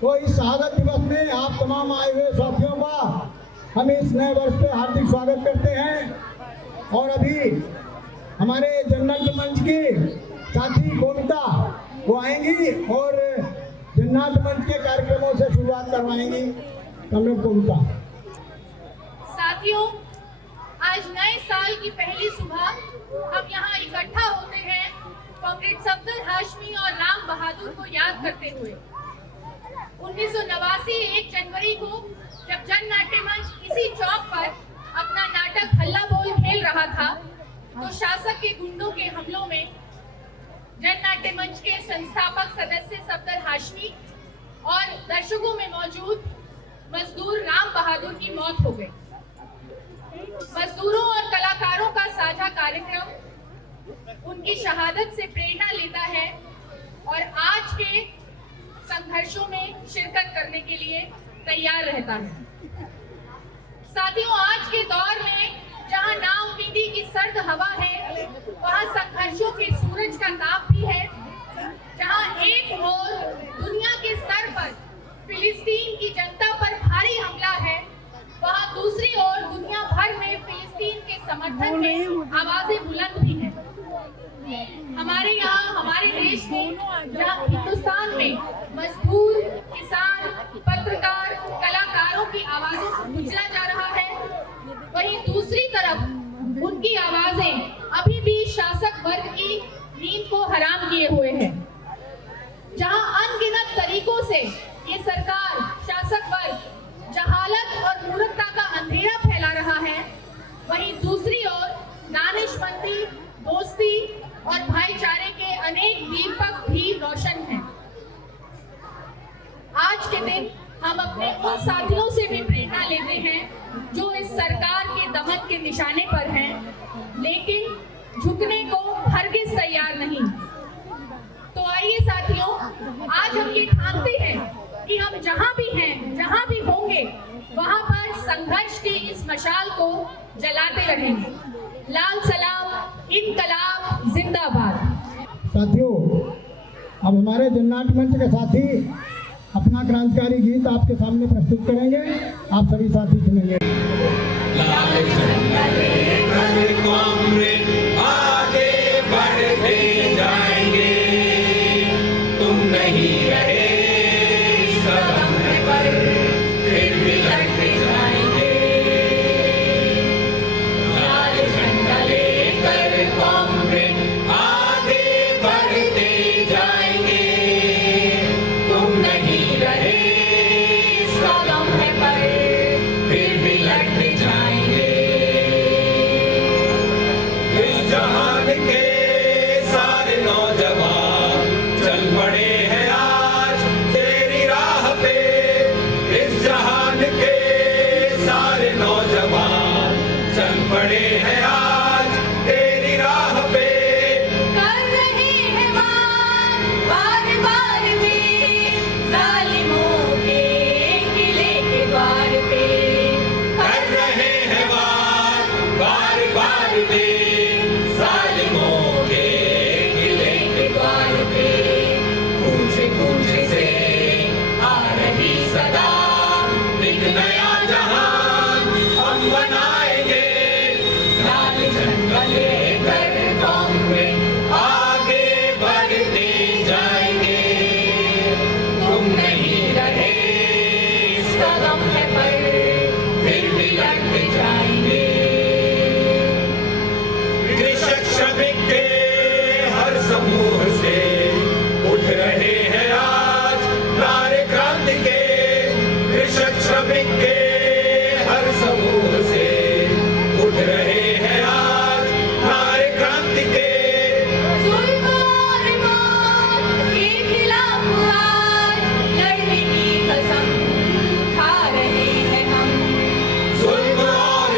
तो इस शहादत दिवस में आप तमाम आए हुए साथियों का हम इस नए वर्ष पे हार्दिक स्वागत करते हैं। और अभी हमारे जननाट्य मंच के साथी कोमता वो आएंगी और जननाट्य मंच के कार्यक्रमों से शुरुआत करवाएंगी। कमरेड कोमता। साथियों, आज नए साल की पहली सुबह हम यहाँ इकट्ठा होते हैं कॉमरेड सफदर हाशमी और राम बहादुर को याद करते हुए। 1989 1 जनवरी को जब जननाट्य मंच इसी चौक पर अपना नाटक हल्ला बोल खेल रहा था तो शासक के गुंडों के हमलों में जननाट्य मंच के संस्थापक सदस्य सफदर हाशमी और दर्शकों में मौजूद मजदूर राम बहादुर की मौत हो गई। मजदूरों और कलाकारों का साझा कार्यक्रम उनकी शहादत से प्रेरणा लेता है और आज के संघर्षों में शिरकत करने के लिए तैयार रहता है। साथियों, आज के दौर में जहां नाउम्मीदी की सर्द हवा है, वहां संघर्षों के सूरज का ताप भी है। जहां एक ओर दुनिया के स्तर पर फिलिस्तीन की जनता पर भारी हमला है, वहां दूसरी ओर दुनिया भर में फिलिस्तीन के समर्थन में आवाजें बुलंद भी हैं। हमारे यहाँ, हमारे देश में, जहाँ हिंदुस्तान में मजदूर, किसान, पत्रकार, कलाकारों की आवाजों को कुचला जा रहा है, वहीं दूसरी तरफ उनकी आवाजें अभी भी शासक वर्ग की नींद को हराम किए हुए हैं। जहाँ अनगिनत तरीकों से ये सरकार, शासक वर्ग जहालत और मूर्खता का अंधेरा फैला रहा है, वहीं दूसरी ओर दानिशमंदी, दोस्ती और भाईचारे के अनेक दीपक भी रोशन हैं। आज के दिन हम अपने उन साथियों से भी प्रेरणा लेते हैं जो इस सरकार के दमन के निशाने पर हैं, लेकिन झुकने को हरगिज तैयार नहीं। तो आइए साथियों, आज हम ये ठानते हैं कि हम जहां भी हैं, जहां भी होंगे, वहां पर संघर्ष की इस मशाल को जलाते रहेंगे। लाल सलाम, इनकलाब जिंदाबाद। साथियों, अब हमारे जननाट्य मंच के साथी अपना क्रांतिकारी गीत आपके सामने प्रस्तुत करेंगे। आप सभी साथी सुनेंगे। लाल झंडा लेकर कॉमरेड आगे बढ़ते जाएंगे, तुम नहीं रहे कदम पर फिर भी लड़ते जाएंगे। लाल झंडा लेकर कॉमरेड आगे बढ़ते जाएंगे, तुम नहीं रहे कदम पर फिर भी लड़ते जाएंगे। इस जहान के सारे नौजवान चल पड़े हैं आज तेरी राह पे। इस जहान के सारे नौजवान चल पड़े हैं आज तेरी राह पे। कर रहे हैं वार बार बार में जालिमों के किले के द्वार पे। कर रहे हैं वार बार बार में जालिमों के किले के द्वार पे। कूच कूच से आ रही सदा, एक नया जहान हम बनाएंगे। लाल झंडा लेकर कॉमरेड आगे बढ़ते जाएंगे, तुम नहीं रहे इस कदम है पर फिर भी लड़ते जाएंगे। कृषक श्रमिक के हर समूह से उठ रहे हैं आज नारे क्रांति के। कृषक श्रमिक के हर समूह से उठ रहे हैं आज नारे क्रांति के। जुल्म और मौत के खिलाफ आज लड़ने की कसम खा रहे हैं हम। जुल्म और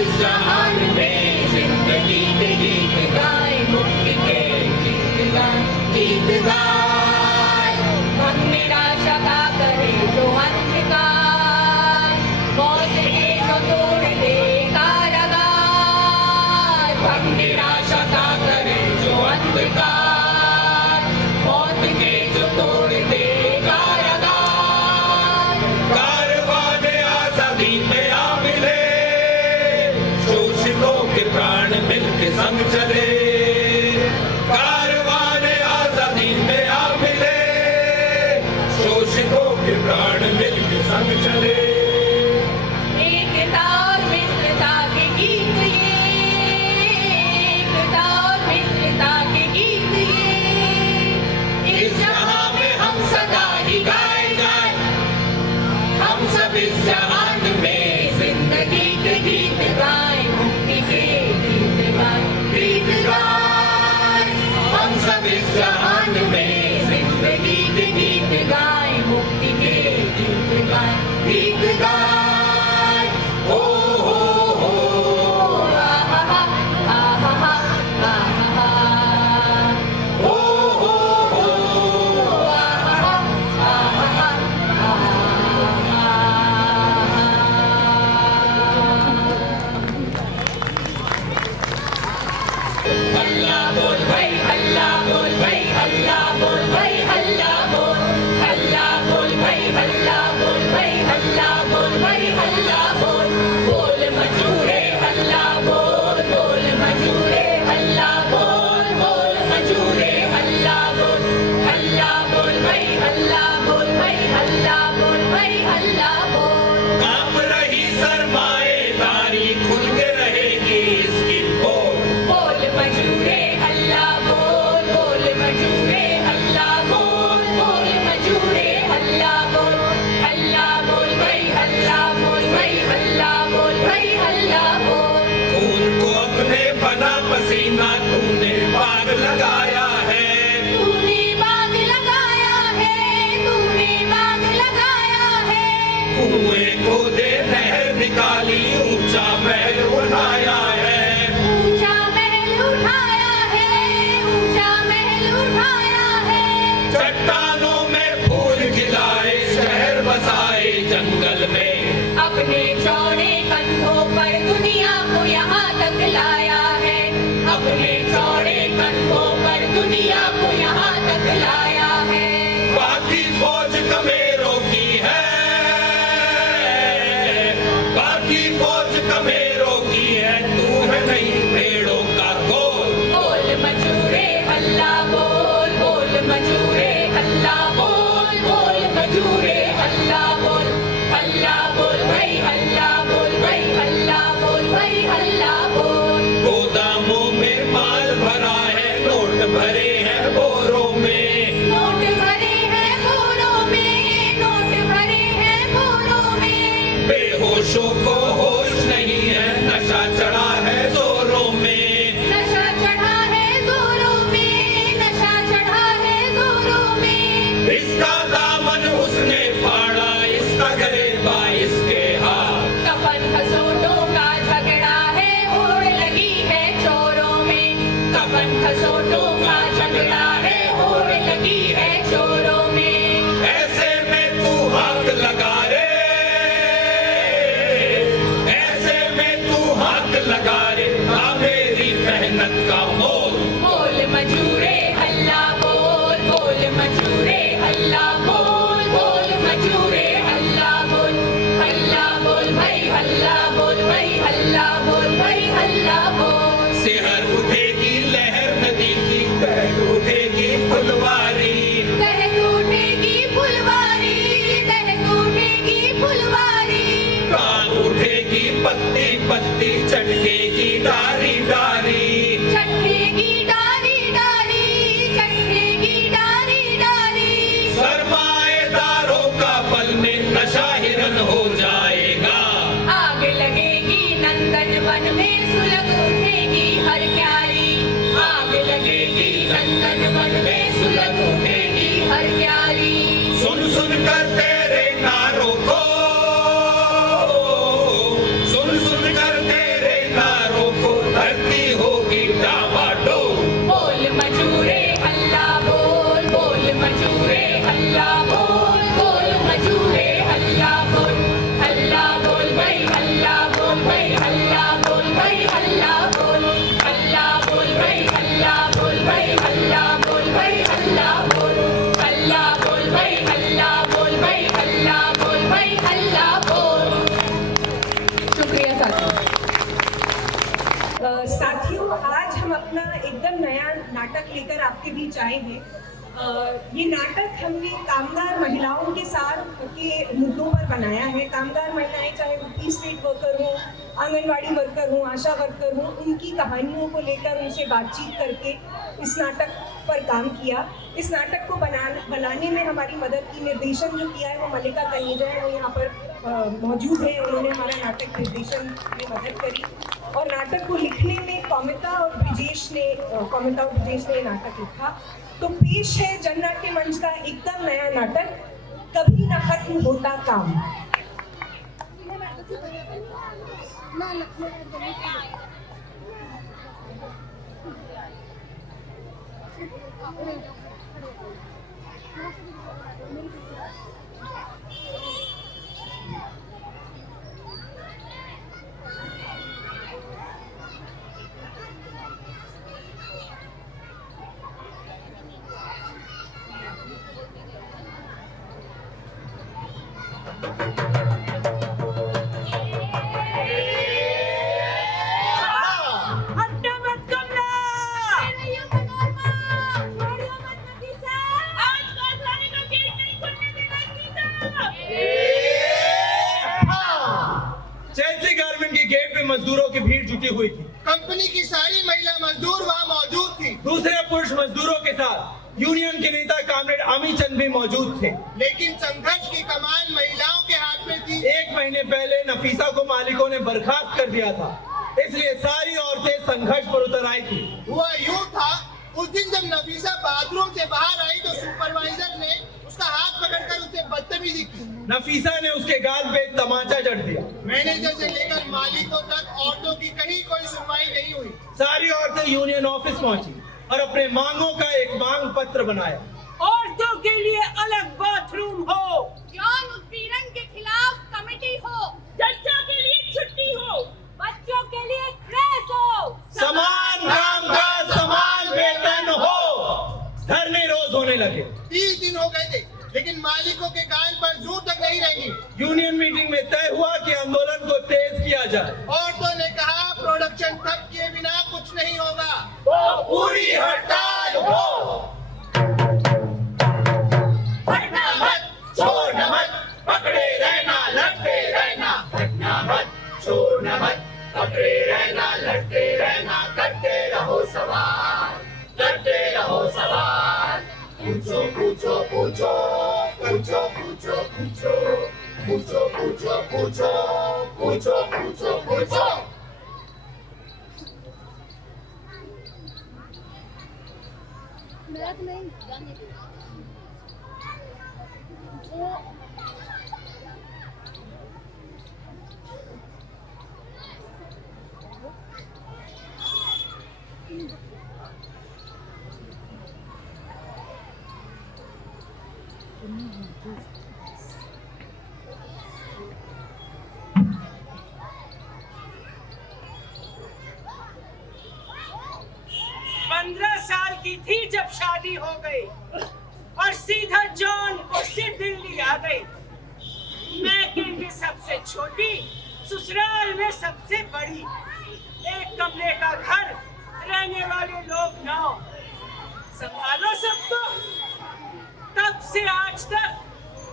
इस जहान में जिंदगी के गीत गाए, मुक्ति के गीत गाए, गीत गाए। हम निराशा का करे जो अंधकार, मौत के जो तोड़ दे कारागार। हम निराशा का करे जो अंधकार, मौत के जो तोड़ दे कारागार। कारवाने आजादी पे आ मिले, शोषितों के प्राण मिलके संग चले। कारवाने आजादी पे आ मिले, शोषितों के प्राण मिलके संग चले। एकता और मित्रता के गीत ये, एकता और मित्रता के गीत ये। इस जहां में हम सदा ही गाए जाए, हम सब इस जहान में जिंदगी के गीत गाए, मुक्ति के गीत गाए, गीत गाए। हम सब इस जहान में जिंदगी के गीत गाए, मुक्ति के गीत गाए, गीत गाए। ओ हो आहा आहा आहा ओ हो आहा आहा हल्ला बोल भाई, हल्ला बोल भाई, हल्ला बोल भाई, हल्ला बोल, हल्ला बोल भाई, हल्ला बोल भाई, हल्ला बोल भाई, हल्ला बोल। बोल मजूरे हल्ला बोल, बोल मजूरे हल्ला बोल, बोल मजूरे हल्ला बोल, हल्ला बोल भाई, हल्ला बोल भाई, हल्ला बोल भाई, हल्ला बोल। काम रही सरमाएदारी, खुल के रहेगी इसकी पोल। बोल मजूरे हल्ला बोल, बोल मजूरे हल्ला बोल, बोल मजूरे हल्ला बोल, हल्ला बोल भाई, हल्ला बोल भाई, हल्ला बोल भाई, हल्ला बोल। खून को अपने बना पसीना तूने बाग लगाया है, तूने बाग लगाया है, तूने बाग लगाया है। कुएं खोदे नहर निकाली, ऊंचा महल उठाया है। ऊंचा महल उठाया है, ऊंचा महल उठाया है। चट्टानों में फूल खिलाए, शहर बसाए जंगल में। अपने चौड़े कंधों पर दुनिया को यहाँ तक लाया है, अपने चौड़े कंधों पर दुनिया को यहाँ तक लाया है। बाकी फौज कमेरों की है, बाकी फौज कमेरों की है, तू है नहीं पेड़ों का कोल। बोल मजूरे हल्ला बोल, बोल मजूरे हल्ला बोल, बोल मजूरे हल्ला बोल, हल्ला बोल भाई, हल्ला बोल भाई, हल्ला बोल भाई, हल्ला बोल। गोदामों में माल भरा है, नोट भरे हैं बोरों में। नोट भरे हैं बोरों में, नोट भरे हैं बोरों में। बेहोशों को होश नहीं है, नशा चढ़ा है जोरों में। नशा चढ़ा है जोरों में, नशा चढ़ा है जोरों में। इसका दामन उसने फाड़ा, इसका गरेबा इसके हाथ। कफन खसोटों का झगड़ा है, होड़ लगी है चोरों में। कफन खसोटों का झगड़ा है, होड़ लगी है चोरों में। ऐसे में तू हाथ लगा रे, ऐसे में तू हाथ लगा रे, ना मेरी मेहनत का मोल। बोल मजूरे हल्ला बोल, बोल मजूरे हल्ला बोल, बोल मजूरे हल्ला बोल, हल्ला बोल भाई, हल्ला बोल भाई, हल्ला बोल भाई, हल्ला बोल। सिहर उठेगी लहर नदी की, दहर उठेगी फुलवारी। अपना एकदम नया नाटक लेकर आपके बीच आए हैं। ये नाटक हमने कामगार महिलाओं के साथ के मुद्दों पर बनाया है। कामगार महिलाएं चाहे वो पी स्टेट वर्कर हो, आंगनवाड़ी वर्कर हो, आशा वर्कर हो, उनकी कहानियों को लेकर उनसे बातचीत करके इस नाटक पर काम किया। इस नाटक को बनाने में हमारी मदद की, निर्देशन जो किया है वो मल्लिका तनेजा है, वो यहाँ पर मौजूद है। उन्होंने हमारा नाटक निर्देशन में मदद करी और नाटक को लिखने में कौमिता और ब्रिजेश ने नाटक लिखा। तो पेश है जननाट्य मंच का एकदम नया नाटक, कभी ना खत्म होता काम। चेल्सी गारमेंट के गेट पे मजदूरों की भीड़ जुटी हुई थी। कंपनी की सारी महिला मजदूर वहाँ मौजूद थी। दूसरे पुरुष मजदूरों के साथ यूनियन के नेता कामरेड अमी चंद भी मौजूद थे। लेकिन संघर्ष की कमान महिलाओं के हाथ में थी। 1 महीने पहले नफीसा को मालिकों ने बर्खास्त कर दिया था, इसलिए सारी औरतें संघर्ष पर उतर आई थी। हुआ यूं था, उस दिन जब नफीसा बाथरूम से बाहर आई तो सुपरवाइजर ने उसका हाथ पकड़कर उसे बदतमीजी की। नफीसा ने उसके गाल पे एक तमाचा जड़ दिया। मैनेजर से लेकर मालिकों तक औरतों की कहीं कोई सुनवाई नहीं हुई। सारी औरतें यूनियन ऑफिस पहुंची और अपने मांगों का एक मांग पत्र बनाया। औरतों के लिए अलग बाथरूम हो, यौन उत्पीड़न के खिलाफ कमेटी हो, बच्चों के लिए छुट्टी हो, बच्चों के लिए ड्रेस हो, समान काम का समान वेतन हो। धरने रोज होने लगे। 30 दिन हो गए थे, लेकिन मालिकों के कान पर जू तक नहीं रहेगी। यूनियन मीटिंग में तय हुआ कि आंदोलन को तेज किया जाए। औरतों ने कहा प्रोडक्शन ठप किए बिना कुछ नहीं होगा, तो पूरी हड़ताल हो। हटना मत, छोड़ना मत, पकड़े रहना, लड़ते रहना। हटना मत, छोड़ना मत, पकड़े रहना, लड़ते रहना। करते रहो सवाल, करते रहो सवाल। पूछो पूछो पूछो, पूछो पूछो पूछो, पूछो पूछो पूछो, पूछो पूछो पूछो। मेरा तो नहीं जाने दे। साल की थी जब शादी हो गई और सीधा जौनपुर से दिल्ली आ गई। मैके में सबसे छोटी, ससुराल में सबसे बड़ी, एक कमरे का घर, रहने वाले लोग 9। संभालो सबको। तब से आज तक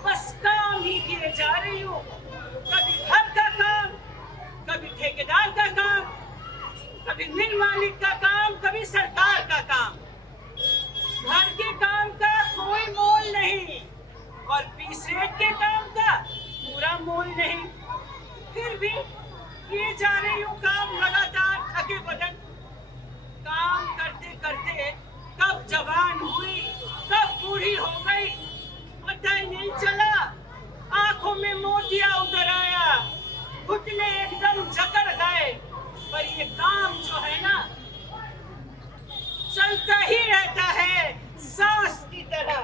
बस काम ही किए जा रही हूँ। कभी घर का काम, कभी ठेकेदार का काम, कभी मिल मालिक का काम, कभी सरकार का काम। घर के काम का कोई मोल नहीं और पीस रेट के काम का पूरा मोल नहीं। फिर भी किए जा रही हूँ काम लगातार, थके बदन। काम करते करते कब जवान हुई, कब बूढ़ी हो गई, पता ही नहीं चला। आंखों में मोतिया उतर आया, घुटने एकदम जकड़ गए। पर ये काम जो है ना, चलता ही रहता है सांस की तरह।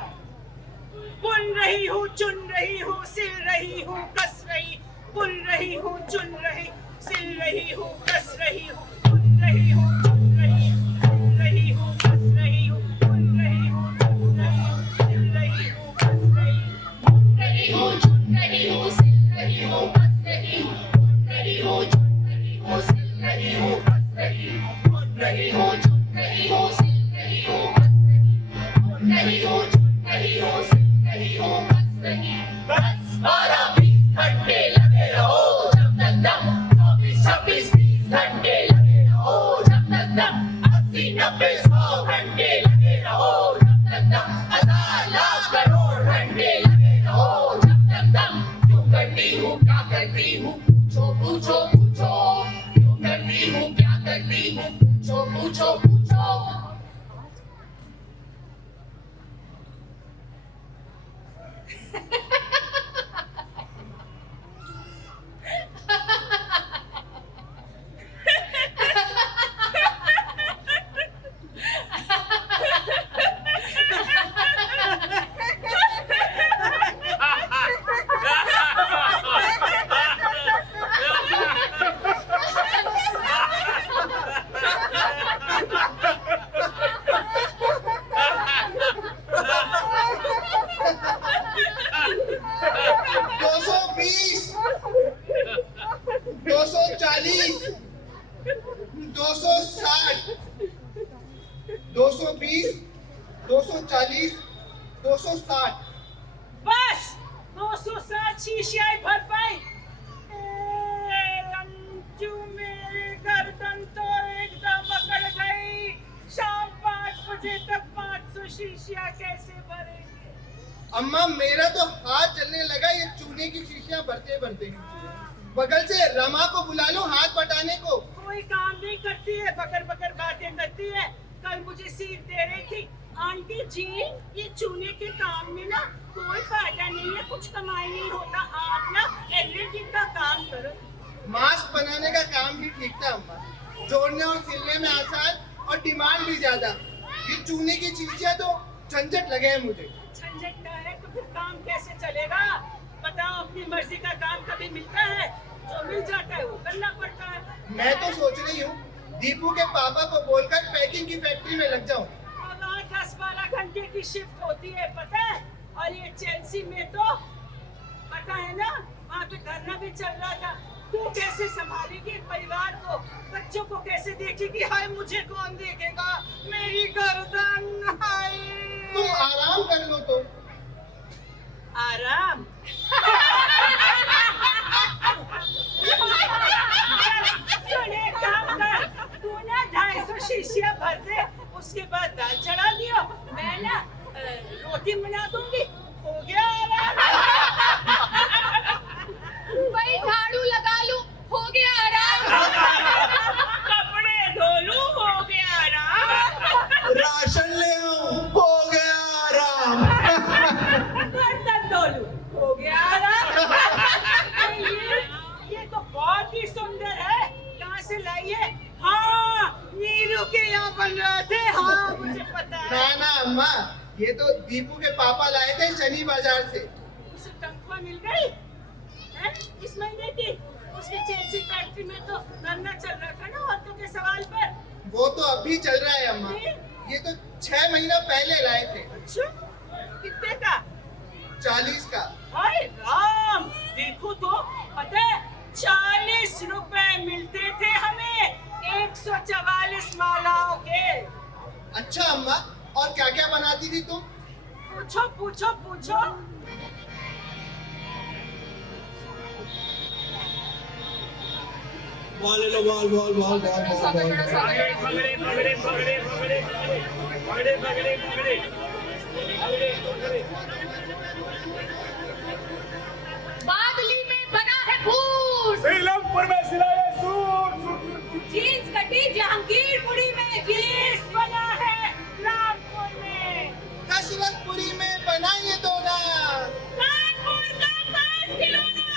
बुन रही हूँ, चुन रही हूँ, सिल रही हूँ, कस रही, बुन रही हूँ, चुन रही, सिल रही हूँ, कस रही हूँ, बुन रही हूँ, चुन रही, बुन रही हूँ, कस रही हूँ, बुन रही हूँ, चुन रही, सिल रही हूँ, कस रही, बुन रही हूँ, चुन रही हूँ, सिल रही हूँ, कस रही, बुन रही हूँ, चुन रही हूँ, सिल रही हूँ, कस रही, बुन रही हूँ, चुन रही करती हूँ, पूछो पूछो पूछो, क्यों करती हूँ, क्या करती हूँ, पूछो पूछो पूछो। बस 260 शीशियाँ भर पाई। रंजू मेरी गर्दन तो एकदम अकड़ गई। शाम 5 बजे तक 500 शीशियाँ कैसे भरेंगे? अम्मा मेरा तो हाथ चलने लगा ये चूने की शीशियाँ भरते भरते। बगल से रमा को बुला लो हाथ बटाने को। कोई काम नहीं करती है, बकर बकर बातें करती है। कल मुझे सीख दे रही थी, आंटी जी ये चूने के काम में ना कोई फायदा नहीं है, कुछ कमाई नहीं होता, आप ना एडिटिंग का काम करो। मास्क बनाने का काम भी ठीक था अम्मा, जोड़ने और सिलने में आसान और डिमांड भी ज्यादा। ये चूने की चीजें तो झंझट लगे हैं मुझे। झंझट का है तो फिर काम कैसे चलेगा? बताओ, अपनी मर्जी का काम कभी मिलता है? जो मिल जाता है वो करना पड़ता है। मैं तो सोच रही हूँ दीपू के पापा को बोलकर पैकिंग की फैक्ट्री में लग जाऊँ। और वहाँ 10-12 घंटे की शिफ्ट होती है पता है। और ये चेल्सी में तो पता है ना, वहाँ पे धरना भी चल रहा था। तू कैसे संभालेगी परिवार को, बच्चों को कैसे देखेगी? हाय मुझे कौन देखेगा, मेरी गर्दन, हाय। तुम आराम कर लो तो। आराम? सुने काम कर, तू ना 250 शीशियाँ भर दे, उसके बाद दाल चढ़ा दियो, मैं ना रोटी बना दूंगी, हो गया आराम। वही झाड़ू लगा लूं, हो गया आराम। कपड़े धो लूं, हो गया आराम। राशन ले आओ, हो गया आराम। बर्तन धो लूं, हो गया आराम। ये तो बहुत ही सुंदर है, कहाँ से लाई है? हाँ, नीरू के यहाँ बन रहे थे। हाँ मुझे पता है। ना अम्मा, ये तो दीपू के पापा लाए थे शनि बाजार से। उसे तनख्वाह मिल गई है इस महीने की? उसके चेल्सी फैक्ट्री में तो धरना चल रहा था ना औरतों के सवाल पर। वो तो अभी चल रहा है अम्मा, ये तो 6 महीना पहले लाए थे। अच्छा, कितने का? 40 का। हाय राम, देखो तो पता है 40 रुपए मिलते थे हमें 144 मालाओं के। अच्छा अम्मा, और क्या क्या बनाती थी तुम? पूछो पूछो पूछो। बॉल ले लो, ball ball ball ball ball ball. पगड़े पगड़े पगड़े पगड़े पगड़े पगड़े पगड़े पगड़े। बादली में बना है फूल, श्रीलंकपुर में सिलाया सूट। जीन्स कटी जहांगीरपुरी में, जीन्स बना है रामपुर में, दशरथपुरी में बनाइए दोना। कानपुर का 5 खिलौना,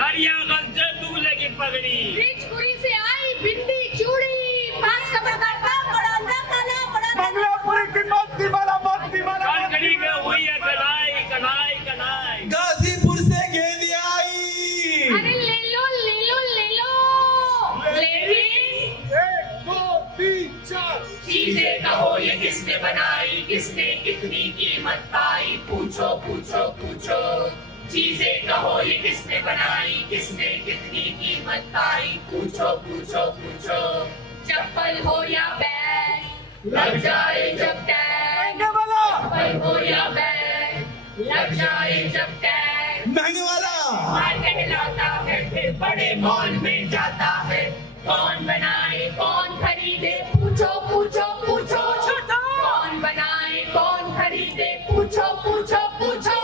गरियागंज से दूल्हे की पगड़ी, ब्रिजपुरी से आई बिंदी चूड़ी, 5 का प्रकार का बड़ा खाना बड़ा। मंगलापुरी की मोती माला कड़कड़ी में हुई है कढ़ाई कढ़ाई कढ़ाई। गाजीपुर से गेंदी आई। अरे ले लो ले लो ले लो, लेकिन 1 2 3 4 चीजें कहो ये किसने बनाई, किसने कितनी कीमत पाई, पूछो पूछो पूछो। चीजें कहो ये किसने बनाई, किसने कितनी कीमत पाई, पूछो पूछो पूछो। चप्पल हो या बैग लग जाए जब टैग, चप्पल हो या बैग लग जाए जब टैग, महंगे वाला माल कहलाता है फिर बड़े मॉल में जाता है। कौन बनाए कौन खरीदे, पूछो पूछो पूछो। कौन बनाए कौन खरीदे, पूछो पूछो पूछो।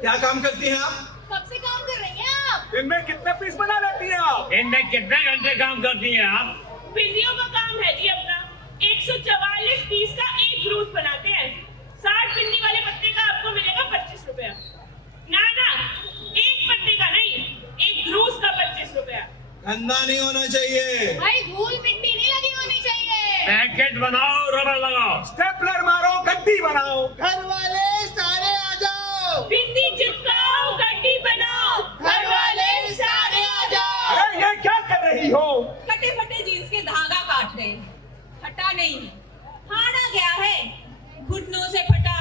क्या काम करती हैं आप? कब से काम कर रही हैं आप? इनमें कितने पीस बना लेती हैं आप? इनमें कितने घंटे काम करती हैं आप? बिंदियों का काम है जी अपना। 144 पीस का एक ग्रूस बनाते हैं। 60 बिंदी वाले पत्ते का आपको मिलेगा 25 रुपया। ना एक पत्ते का नहीं, एक ग्रूस का 25 रुपया। गंदा नहीं होना चाहिए। भाई धूल मिट्टी नहीं लगी होनी चाहिए। पैकेट बनाओ, रबड़ लगाओ, स्टेपलर मारो, गड्डी बनाओ। घर वाले सारे आ जाओ। बिंदी चिपकाओ, गड्डी बनाओ, घर वाले सारे आ जाओ। अरे ये क्या कर रही हो? फटे फटे जीन्स के धागा काट रहे हैं, फटा नहीं है, फाड़ा गया है। घुटनों से फटा,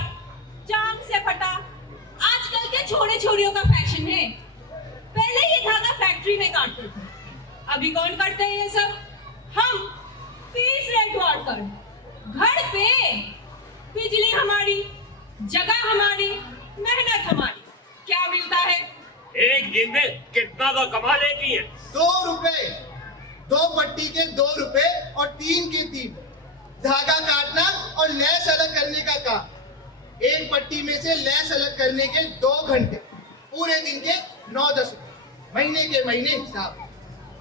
जांग से फटा। आजकल के छोटे छोरियों का फैशन है। पहले ये धागा फैक्ट्री में काटते थे, अभी कौन काटते हैं ये सब? हम पीस रेट वाटर। घर पे बिजली हमारी, जगह हमारी, मेहनत हमारी। क्या मिलता है? एक दिन में कितना तो कमा लेती है? 2 रुपए, 2 पट्टी के 2 रुपए और 3 के 3। धागा काटना और लैस अलग करने का काम। एक पट्टी में से लैस अलग करने के 2 घंटे, पूरे दिन के 9-10 रुपए, महीने के महीने हिसाब।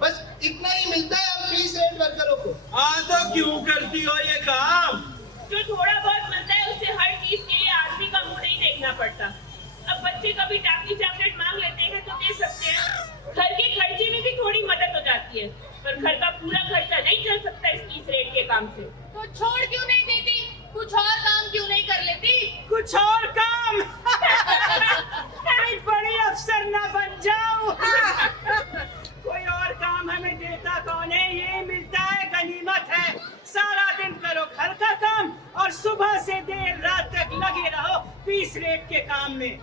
बस इतना ही मिलता है अब पीस रेट वर्करों को। हाँ तो क्यों करती हो ये काम? जो थोड़ा बहुत मिलता है उससे हर चीज के लिए आदमी का मुंह नहीं देखना पड़ता। अब बच्चे कभी टाफी चॉकलेट मांग लेते हैं तो दे सकते हैं। घर के खर्चे में भी थोड़ी मदद हो जाती है, पर घर का पूरा खर्चा नहीं चल सकता इस पीस रेट के काम से। तो छोड़ क्यों नहीं देती? कुछ और काम क्यों नहीं कर लेती? कुछ और काम? एक बड़ी अफसर ना बन जाऊं। कोई और काम हमें देता कौन है? ये मिलता है, गनीमत है। सारा दिन करो घर का काम और सुबह से देर रात तक लगे रहो पीस रेट के काम में।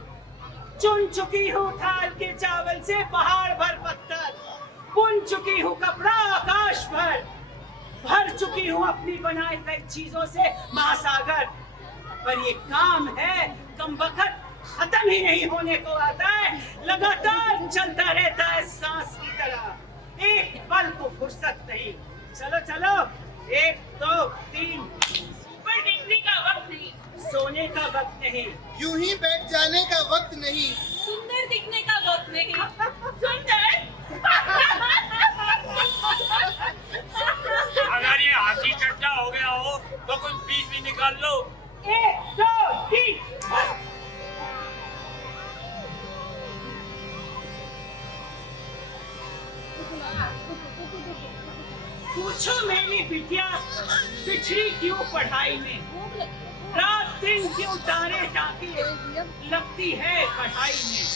चुन चुकी हूँ थाल के चावल से पहाड़ भर पत्थर, बुन चुकी हूँ कपड़ा आकाश भर, भर चुकी हूँ अपनी बनाई गई चीजों से महासागर। पर ये काम है कमबख्त, खत्म ही नहीं होने को आता है, लगातार चलता रहता है सांस की तरह। एक पल को फुर्सत नहीं। चलो चलो, 1 2 3। पर डिग्री का वक्त नहीं, सोने का वक्त नहीं, यूं ही बैठ जाने का वक्त नहीं। सुंदर दिखने का वक्त नहीं। सुंदर। अगर ये हंसी चट्टा हो गया हो तो कुछ बीच भी निकाल लो। 1 2 3 बस। पूछो मेरी बिटिया पिछड़ी क्यों पढ़ाई में, रात दिन क्यों तारे टाके लगती है पढ़ाई में।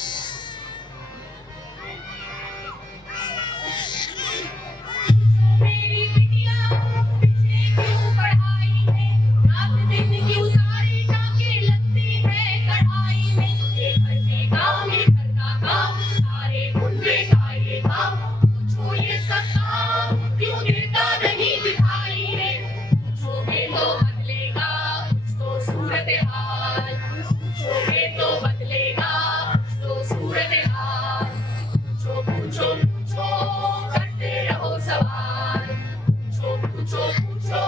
मेरी बिटिया पिछले क्यों पढ़ाई में, रात दिन क्यों तारे टाके लगती है कढ़ाई में। ये घर के काम, ये घर का काम, सारे गुंडे का ये काम। पूछो ये सब काम क्यों देता नहीं दिखाई रे। पूछोगे तो बदलेगा कुछ तो सूरत हाल, पूछोगे तो बदलेगा कुछ तो सूरत हाल। पूछो पूछो पूछो करते रहो सवाल, पूछो पूछो पूछो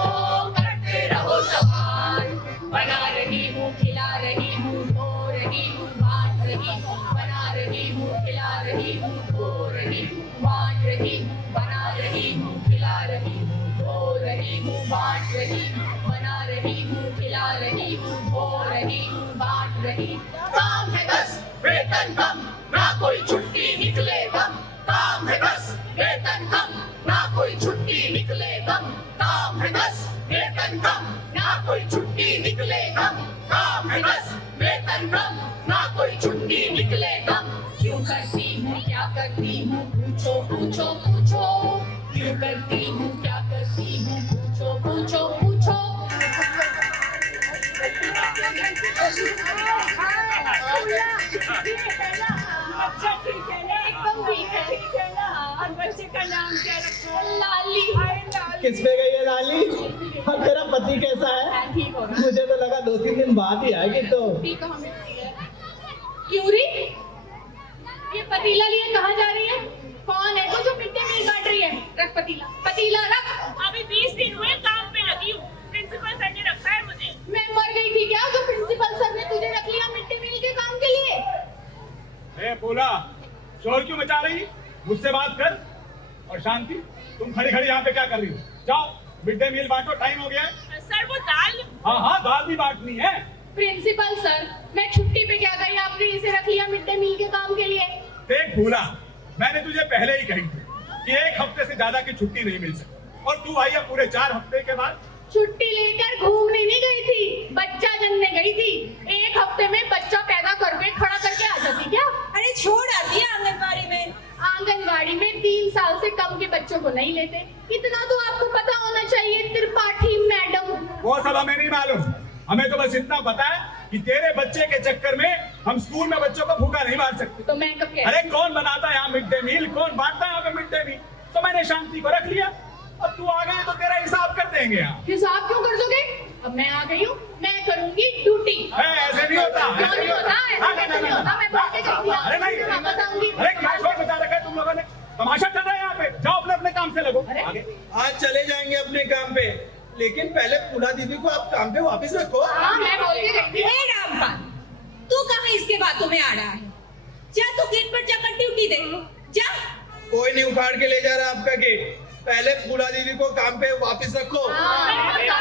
करते रहो सवाल। बना रही हूँ, खिला रही हूँ, धो रही हूँ, बांट रही हूँ। बना रही हूँ, खिला रही हूँ, धो रही हूँ, बांट रही हूँ। बना रही हूँ, खिला रही हूँ, धो रही हूँ, बांट रही हूँ। बना रही हूँ, खिला रही हूँ, धो रही हूँ, बांट रही हूँ। काम है बस वेतन कम, ना कोई छुट्टी निकले दम। काम है बस वेतन कम, ना कोई छुट्टी निकले दम। काम है बस वेतन कम, ना कोई छुट्टी निकले दम। काम है बस वेतन कम, ना कोई छुट्टी निकले दम। क्यों करती हूँ, क्या करती हूँ, पूछो पूछो पूछो। क्यों करती हूँ, क्या करती हूँ, पूछो पूछो पूछो। अच्छा ठीक है ना, एकदम ठीक है। ठीक है ना। और बच्चे का नाम क्या रखा है? लाली। किस पे गई है लाली? और तेरा पति कैसा है? ठीक होगा। मुझे तो लगा 2-3 दिन बाद ही आएगी। तो ठीक है, क्यों री? ये पतीला लिए कहाँ जा रही है? कौन है वो जो मिट्टी में काट रही है? रख पतीला, पतीला रख। अभी 20 दिन हुए काम पे लगी हूँ, प्रिंसिपल सर ने रखा है मुझे। मैं मर गई थी क्या जो प्रिंसिपल सर ने तुझे रख लिया मिट्टी मिल के काम के लिए? शोर क्यों मचा रही? मुझसे बात कर। और शांति, तुम खड़ी खड़ी यहाँ पे क्या कर रही हो? जाओ मिड डे मील बांटो, टाइम हो गया है। सर वो दाल। हाँ हाँ, दाल भी बांटनी है। प्रिंसिपल सर, मैं छुट्टी पे क्या गई, आपने इसे रख लिया मिड डे मील के काम के लिए। देख भूला, मैंने तुझे पहले ही कही थी कि 1 हफ्ते से ज्यादा की छुट्टी नहीं मिल सकती, और तू आई है पूरे 4 हफ्ते के बाद। छुट्टी लेकर घूमने नहीं गई थी, बच्चा जनने गई थी। 1 हफ्ते में बच्चा पैदा करके खड़ा करके आ जाती क्या? अरे छोड़ आती है आंगनबाड़ी में। आंगनबाड़ी में 3 साल से कम के बच्चों को नहीं लेते, इतना तो आपको पता होना चाहिए त्रिपाठी मैडम। वो सब हमें नहीं मालूम, हमें तो बस इतना पता है कि तेरे बच्चे के चक्कर में हम स्कूल में बच्चों को भूखा नहीं मार सकते। तो मैं कब कह अरे कौन बनाता है यहाँ मिड डे मील, कौन बांटता है यहाँ पे मिड डे मील? तो मैंने शांति को रख लिया, अब तू आ गई तो तेरा हिसाब कर देंगे यहाँ। हिसाब क्यों कर दोगे? अब मैं आ गई हूँ, मैं करूंगी ड्यूटी। ऐसे नहीं होता, क्यों ऐसे नहीं होता? ऐसे कैसे नहीं होता? मैं बोल के गई थी, अरे नहीं, वापस आऊंगी। अरे क्या शोर मचा रखा है तुम लोगों ने? तमाशा चल रहा है यहाँ पे, जाओ अपने अपने काम से लगो। अरे आगे। आज चले जाएंगे अपने काम पे, लेकिन पहले फूला दीदी को आप काम पे वापस रखो। हाँ, मैं बोल के गई थी। हे रामपाल, तू कहाँ इसके बातों में आ रहा है? जा तू गेट पर जाकर ड्यूटी दे, जा। कोई नहीं उखाड़ के ले जा रहा आपका गेट, पहले फूला दीदी को काम पे वापस रखो। हाँ, क्या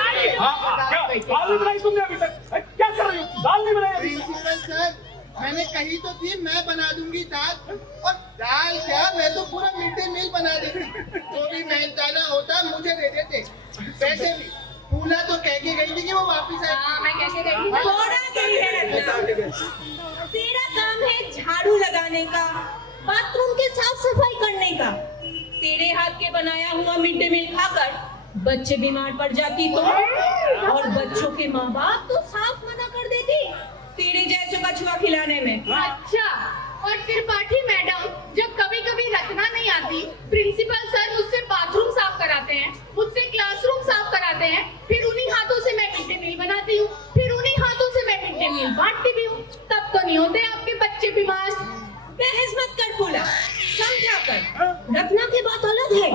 दाल नहीं बनाई तुमने अभी तक? क्या कर रही हो? दाल नहीं बनाई अभी? प्रिंसिपल सर, मैंने कही तो थी मैं बना दूंगी दाल, और दाल क्या, मैं तो पूरा मिड डे मील बना देती। जो भी मेहनताना होता मुझे दे देते। वैसे भी फूला तो कह के गई थी कि वो वापस हाँ, मैं कैसे गई थी? थोड़ा गई है रत्ना। तेरा काम है झाड़ू लगाने का, बाथरूम की साफ सफाई करने का। तेरे हाथ के बनाया हुआ मिड डे मील खाकर बच्चे बीमार पड़ जाती तो, और बच्चों के माँ बाप तो साफ मना कर देती तेरे जैसे कछुआ खिलाने में। अच्छा, और त्रिपाठी मैडम, जब कभी कभी रखना नहीं आती, प्रिंसिपल सर मुझसे बाथरूम साफ कराते हैं, मुझसे क्लासरूम साफ कराते हैं, फिर उन्हीं हाथों से मैं मिड डे मील बनाती हूँ, फिर उन्हीं हाथों से मैं मिड डे मील बांटती भी हूँ। तब तो नहीं होते आपके बच्चे बीमार। बहस मत कर फूला, समझा कर। रत्ना की बात अलग है।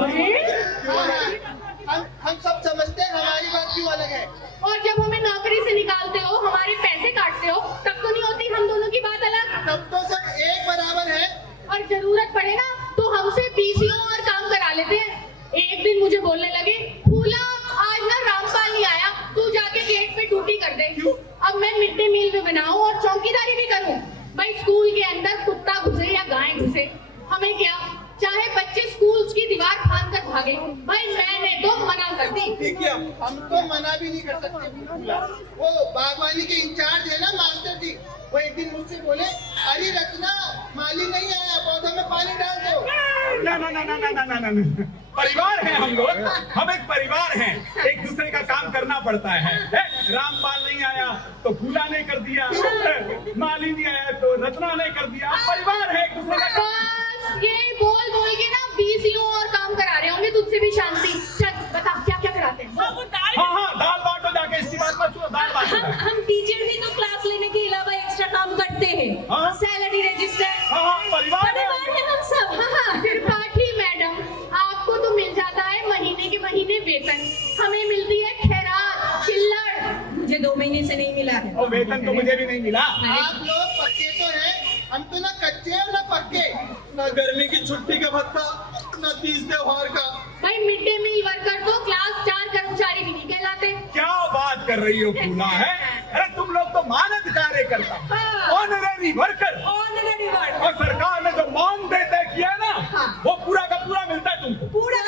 हम सब समझते हैं, हमारी बात क्यों अलग है? और जब हमें नौकरी से निकालते हो, हमारे पैसे काटते हो, तब तो नहीं होती हम दोनों की बात अलग। तब तो सब एक बराबर है। और जरूरत पड़े ना तो हमसे पीसीओ और काम करा लेते हैं। एक दिन मुझे बोलने लगे, फूला आज ना रामपाल नहीं आया, तू जाके गेट पे ड्यूटी कर दे। अब मैं मिड डे मील भी बनाऊं और चौकीदारी भी करूं। भाई स्कूल के अंदर कुत्ता घुसे या गाय घुसे, हमें क्या, चाहे बच्चे स्कूल की दीवार फांद कर भागे, भाई मैंने तो मना कर दी। ठीक है, हम तो मना भी नहीं कर सकते। वो बागवानी के इंचार्ज है ना मास्टर जी, वो एक दिन मुझसे बोले, अरे रत्ना माली नहीं आया, पौधा में पानी डाल दो। ना ना ना ना ना ना ना ना, परिवार है हम लोग, हम एक परिवार हैं, एक दूसरे का काम करना पड़ता है। रामपाल नहीं आया तो फूला ने कर दिया, माली नहीं आया तो रत्ना ने कर दिया, परिवार है एक दूसरे का काम। बस ये बोल बोल के ना पीसीओ और काम करा रहे होंगे, तुझसे भी शांति। चल बता क्या क्या कराते हैं? हाँ, वो दाल। हाँ हाँ, दाल बांटो जाके, इसकी बात मत सुनो, दाल बांटो। हम टीचर भी तो क्लास लेने के अलावा एक्स्ट्रा काम करते हैं। हाँ। सैलरी रजिस्टर, हाँ हाँ, परिवार है। परिवार है हम सब। हाँ। त्रिपाठी मैडम, आपको तो मिल जाता है महीने के महीने वेतन, हमें मिलती है खैरात, चिल्लड़। मुझे 2 महीने से नहीं मिला है। और वेतन तो मुझे भी नहीं मिला। आप लोग पक्के तो हैं, हम तो ना कच्चे और ना पक्के। ना गर्मी की छुट्टी का भत्ता, ना तीज त्योहार का। भाई मिड डे मील वर्कर तो क्लास 4 कर्मचारी भी नहीं कहलाते। क्या बात कर रही हो फूला है? अरे तुम लोग तो मानद कार्यकर्ता, ऑनररी वर्कर, ऑनररी वर्ड। और सरकार ने जो मानदेय तय किया है ना, वो पूरा का पूरा मिलता है तुमको। पूरा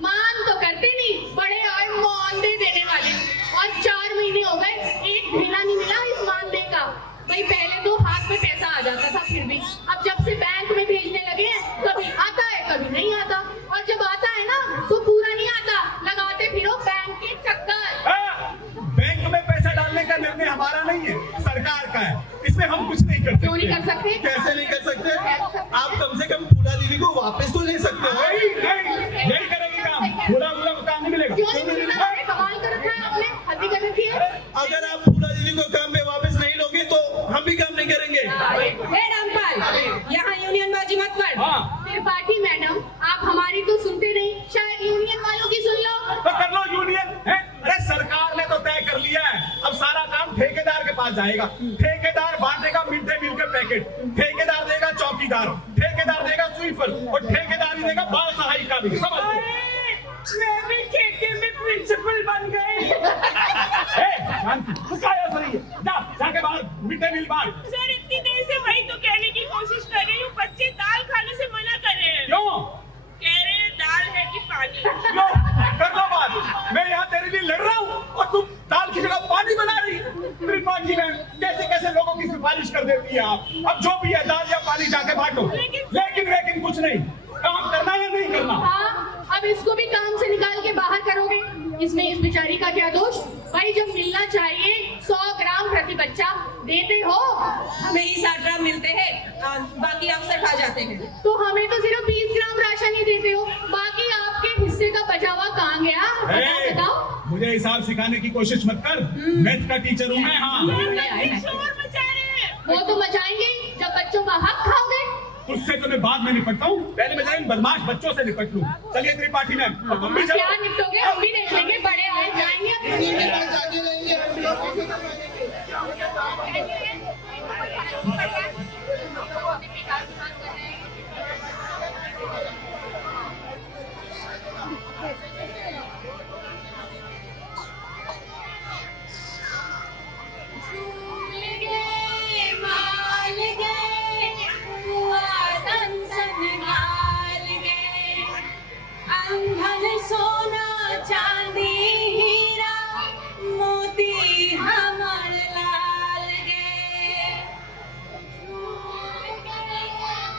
मान तो करते नहीं, बड़े और मानदेय देने वाले। और 4 महीने हो गए, एक ढीला नहीं मिला इस मानदेय का। भाई पहले तो हाथ में पैसा आ जाता था, फिर भी अब जब से बैंक में भेजने लगे हैं, कभी आता है कभी नहीं आता, और जब आता है ना तो पूरा नहीं आता, लगाते फिरो बैंक के चक्कर। बैंक में पैसा डालने का निर्णय हमारा नहीं है, सरकार का है, इसमें हम कुछ नहीं कर सकते। क्यों नहीं कर सकते? कैसे नहीं कर सकते? आप कम से कम फूला दीदी को वापस तो ले सकते हो। यही करेगी काम, पूरा पूरा काम नहीं मिलेगा। क्यों नहीं मिलता? अरे कमाल कर रखा है आपने, हद कर रखी है। अगर आप फूला दीदी को काम पे वापस नहीं लोगे तो हम भी काम नहीं करेंगे। हे रामपाल, यहाँ यूनियन बाजी मत कर। हाँ, त्रिपाठी मैडम, आप हमारी तो सुनते नहीं, शायद यूनियन वालों की सुन लो। तो कर लो यूनियन है। अरे सरकार ने तो तय कर लिया है, अब सारा काम ठेकेदार के पास जाएगा। ठेकेदार बांटेगा मिड डे मील के पैकेट, ठेकेदार देगा चौकी चौकीदार, ठेकेदार देगा स्वीपर और ठेकेदार ही देगा बाल सहायिका भी। समझ लो। मैं भी ठेके में प्रिंसिपल बन गई। तू क्या सही है? जाके बाहर मिड डे मील बांट। सर इतनी देर से वही तो कहने की कोशिश कर रही हूँ, बच्चे दाल खाने से मना कर रहे हैं। क्यों? कह रहे हैं दाल है कि पानी। लो, कर लो बात। मैं यहाँ तेरे लिए लड़ रहा हूँ और तुम दाल की जगह पानी बना रही। त्रिपाठी मैम कैसे कैसे लोगों की सिफारिश कर देती है आप। अब जो भी है दाल या पानी जाके बांटो। लेकिन कुछ नहीं, काम करना या नहीं करना। हाँ, अब इसको भी काम से निकाल के बाहर करोगे? इसमें इस बेचारी का क्या दोष? भाई जब मिलना चाहिए 100 ग्राम प्रति बच्चा देते हो। हमें ही 60 ग्राम मिलते हैं, बाकी अक्सर खा जाते हैं। तो हमें तो सिर्फ 20 ग्राम राशन ही देते हो, बाकी आपके हिस्से का बचा हुआ कहाँ गया? बताओ। मुझे हिसाब सिखाने की कोशिश मत कर, मैथ का टीचर हूँ मैं। हाँ, शोर मचा रहे हैं। वो तो मचाएंगे जब बच्चों का हक खाओगे। उससे तो मैं बाद में निपटता हूँ, पहले मैं इन बदमाश बच्चों से निपट लूँ। चलिए त्रिपाठी मैम, और तुम भी चलो। क्या निपटोगे? हम भी देख लेंगे, बड़े आए जाएंगे। जाते रहेंगे हम सोना चांदी हीरा मोती हमर लाल गे,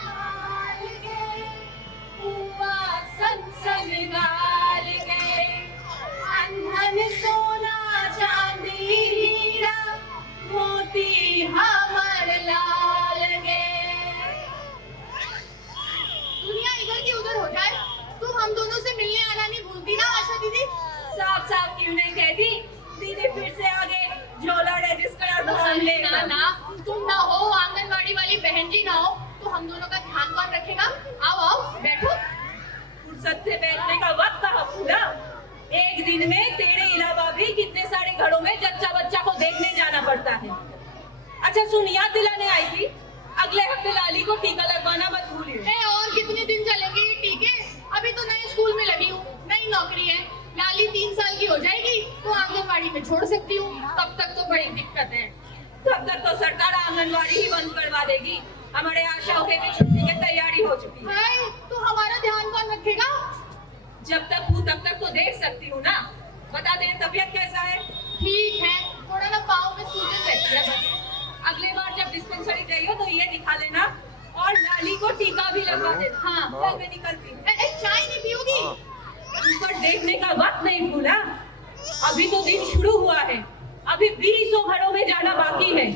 माल गे हुआ सनसन गाल गे, अंधन सोना चांदी हीरा मोती हमर लाल गे। दुनिया इधर की उधर हो जाए, तुम हम दोनों से मिलने आना नहीं भूलती ना आशा दीदी? साफ साफ क्यों नहीं कहती? दीदी फिर से आगे झोला रजिस्टर ढूंढ लेगा। ना तुम ना हो, आंगनवाड़ी वाली बहन जी ना हो, तो हम दोनों का ध्यान कौन रखेगा? आओ आओ बैठो। फुर्सत से बैठने का वक्त कहाँ पूरा? एक दिन में तेरे अलावा भी कितने सारे घरों में जच्चा बच्चा को देखने जाना पड़ता है। अच्छा सुन, याद दिलाने आई थी, अगले हफ्ते लाली को टीका लगवाना मत भूलिए। और कितने दिन चलेंगे ये टीके? अभी तो नए स्कूल में लगी हूँ, नई नौकरी है। लाली 3 साल की हो जाएगी तो आंगनवाड़ी में छोड़ सकती हूँ, तब तक तो बड़ी दिक्कत है। तब तक तो सरकार आंगनवाड़ी ही बंद करवा देगी। हमारे आशाओं के भी छुट्टी की तैयारी हो चुकी है। तो हमारा ध्यान कौन रखेगा? जब तक हूँ तब तक तो देख सकती हूँ ना। बता दे तबीयत कैसा है? ठीक है, थोड़ा ना पाँव में सूजन रहती है बस। अगले बार जब डिस्पेंसरी जाइए तो ये दिखा लेना और लाली को टीका भी लगवा देना। हाँ, कल मैं निकलती हूँ। चाय नहीं पियोगी? ऊपर देखने का वक्त नहीं भूला। अभी तो दिन शुरू हुआ है, अभी 20 घरों में जाना बाकी है।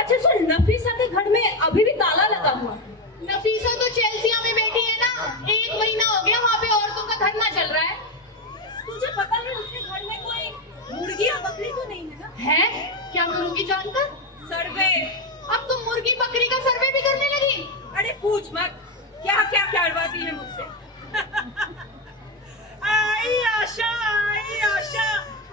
अच्छा सुन, नफीसा के घर में अभी भी ताला लगा हुआ है। नफीसा तो चेल्सिया में बैठी है ना, 1 महीना हो गया वहाँ पे औरतों का धरना चल रहा है। तुझे पता है उसके घर में कोई मुर्गी या बकरी तो नहीं है ना? है? क्या करूँगी जानकर? सर्वे। अब तुम मुर्गी बकरी का सर्वे भी करने लगी? अरे पूछ मत, क्या क्या करवाती है मुझसे। आई आशा,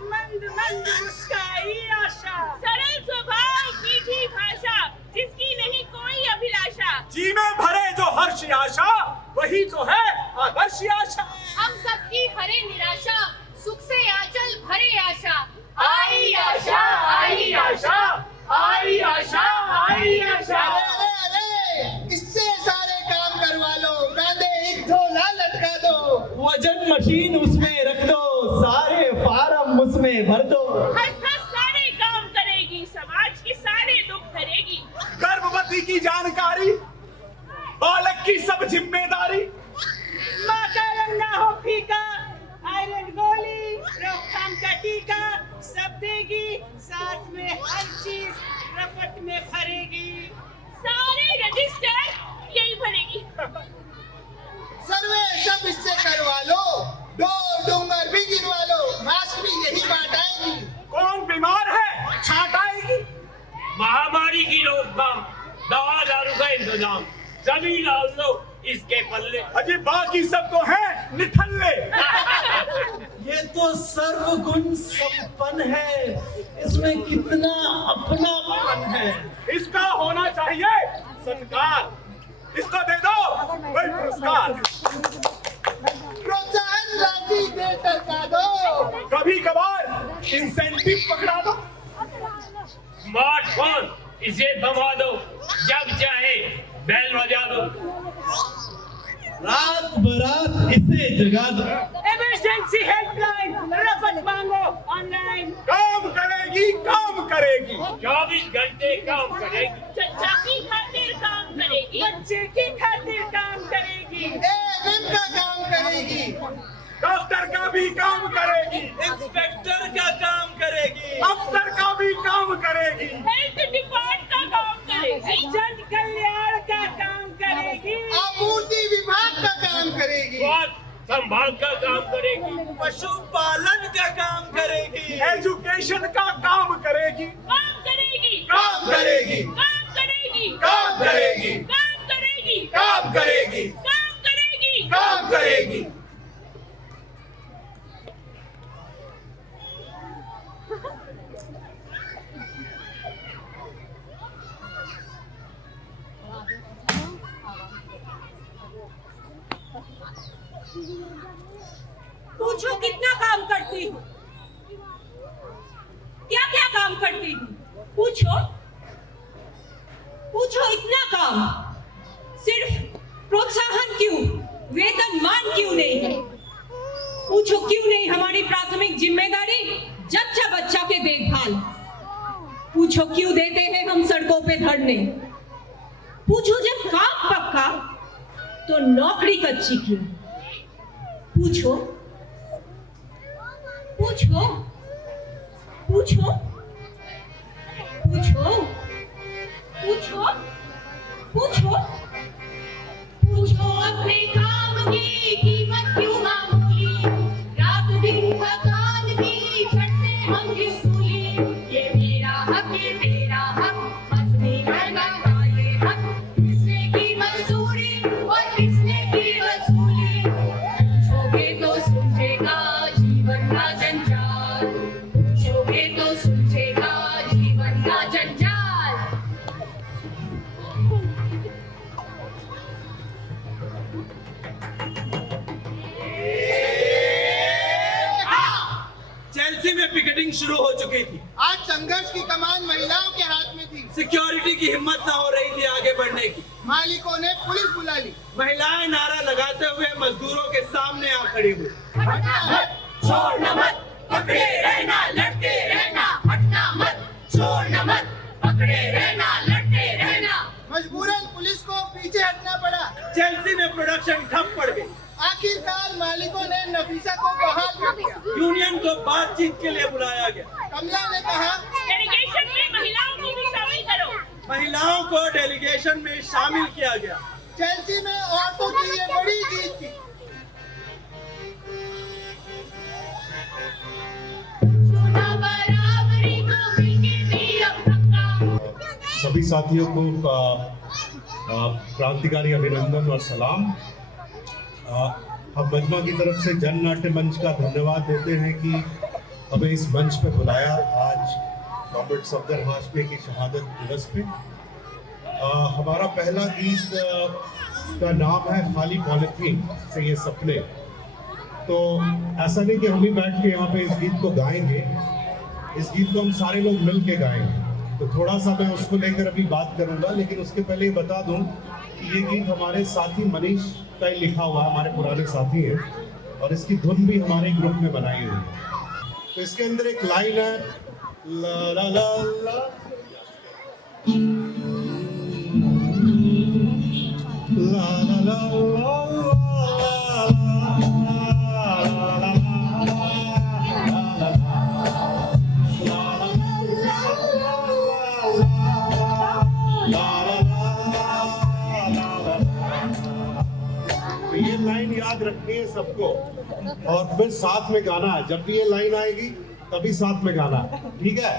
मंद मंद मुस्काई आशा, सरल स्वभाव मीठी भाषा, जिसकी नहीं कोई अभिलाषा। जी में भरे जो हर्ष आशा, वही जो है आदर्श आशा। हम सबकी हरे निराशा, सुख से आंचल भरे आशा। आई आशा, आई आशा, आई आशा, आई आशा। अरे इससे सारे काम करवा लो, कांधे एक झोला लटका दो, वजन मशीन उसमें रख दो, सारे फार्म उसमें भर दो। हंस हंस सारे काम करेगी, समाज के सारे दुख हरेगी। गर्भवती की जानकारी, बालक की सब जिम्मेदारी। माँ का रंगा हो फीका, आयरन गोली, रोकथाम का टीका सब देगी, साथ में हर चीज रपट में भरेगी। सारे रजिस्टर यही भरेगी। सर्वे सब इससे करवा लो, डूंगर भी गिरवा लो, मास्क भी यही बांटाएगी। कौन बीमार है छांट आएगी। महामारी की रोकथाम, दवा दारू का इंतजाम, सभी डाल लो इसके पल्ले। अजी बाकी सब तो है निठल्ले। ये तो सर्वगुण संपन्न है, इसमें कितना अपनापन है। इसका होना चाहिए सत्कार, इसको दे दो कोई पुरस्कार। प्रोत्साहन राशि दे सरकार दो। कभी कभार इंसेंटिव पकड़ा दो। स्मार्टफोन इसे दबा दो, जब चाहे बेल बजा दो। रात बरात इसे जगा दो। इमरजेंसी हेल्पलाइन रफत मांगो ऑनलाइन। काम करेगी, काम करेगी। 24 घंटे काम करेगी। चचा की खातिर काम करेगी, बच्चे की खातिर काम करेगी। एएनएम का काम करेगी। डॉक्टर का भी काम करेगी, इंस्पेक्टर का काम करेगी। अफसर का भी काम करेगी, हेल्थ डिपार्टमेंट का काम करेगी, जन कल्याण का काम करेगी। आपूर्ति विभाग का काम करेगी। स्वास्थ्य संभाल का काम करेगी। पशुपालन का काम करेगी। एजुकेशन का काम करेगी, काम करेगी, काम करेगी, काम करेगी, काम करेगी, काम करेगी, काम करेगी, काम करेगी। काम करेगी। पूछो कितना काम करती हूँ, क्या क्या काम करती हूँ। पूछो पूछो इतना काम, सिर्फ प्रोत्साहन क्यों, वेतन मान क्यों नहीं है। पूछो क्यों नहीं हमारी प्राथमिक जिम्मेदारी जच्चा बच्चा के देखभाल। पूछो क्यों देते हैं हम सड़कों पे धरने। पूछो जब काम पक्का तो नौकरी कच्ची क्यों। पूछो पूछो पूछो पूछो पूछो पूछो पूछो अपने काम की कीमत क्यों मामूली। रात दिन थकान भी छटते हम किसूली। ये मेरा हक, ये तेरा हक, मजदूरी करना का ये हक। किसने की मजदूरी और किसने की वसूली। पूछोगे तो सुलझेगा जीवन का जंजाल। पूछोगे तो सुलझेगा जीवन का जंजाल। चेल्सी में पिकेटिंग शुरू हो चुकी थी। आज संघर्ष की कमान महिलाओं के हाथ में थी। सिक्योरिटी की हिम्मत न हो रही थी आगे बढ़ने की। मालिकों ने पुलिस बुला ली। महिलाएं नारा लगाते हुए मजदूरों के सामने आ खड़ी हुई। हटना मत, छोड़ना मत, पकड़े रहना, लड़ते रहना। हटना मत, छोड़ना मत, पकड़े रहना, लड़ते रहना। मजबूरन पुलिस को पीछे हटना पड़ा। चेल्सी में प्रोडक्शन ठप पड़ गई। आखिरकार मालिकों ने नफीसा को बहाल कर दिया। यूनियन को बातचीत के लिए बुलाया गया। कमला ने कहा, डेलीगेशन में महिलाओं को भी शामिल करो। महिलाओं को डेलीगेशन में शामिल किया गया। चेल्सी में औरतों की ये बड़ी जीत थी। चुना बराबरी को मिलके भी अब पक्का। सभी साथियों को क्रांतिकारी अभिनंदन और सलाम। हम मजमा की तरफ से जन नाट्य मंच का धन्यवाद देते हैं कि हमें इस मंच पे बुलाया आज कॉमरेड सफदर वाजपेयी की शहादत दिवस पे। हमारा पहला गीत का नाम है खाली पॉलिथीन से ये सपने। तो ऐसा नहीं कि हम ही बैठ के यहाँ पे इस गीत को गाएंगे, इस गीत को हम सारे लोग मिल के गाएंगे। तो थोड़ा सा मैं उसको लेकर अभी बात करूंगा, लेकिन उसके पहले ही बता दूं कि ये गीत हमारे साथी मनीष का ही लिखा हुआ, हमारे पुराने साथी हैं, और इसकी धुन भी हमारे ग्रुप में बनाई हुई है। तो इसके अंदर एक लाइन है, ला ला ला ला ला ला ला ये लाइन याद रखनी है सबको, और फिर साथ में गाना है। जब भी ये लाइन आएगी तभी साथ में गाना है, ठीक है?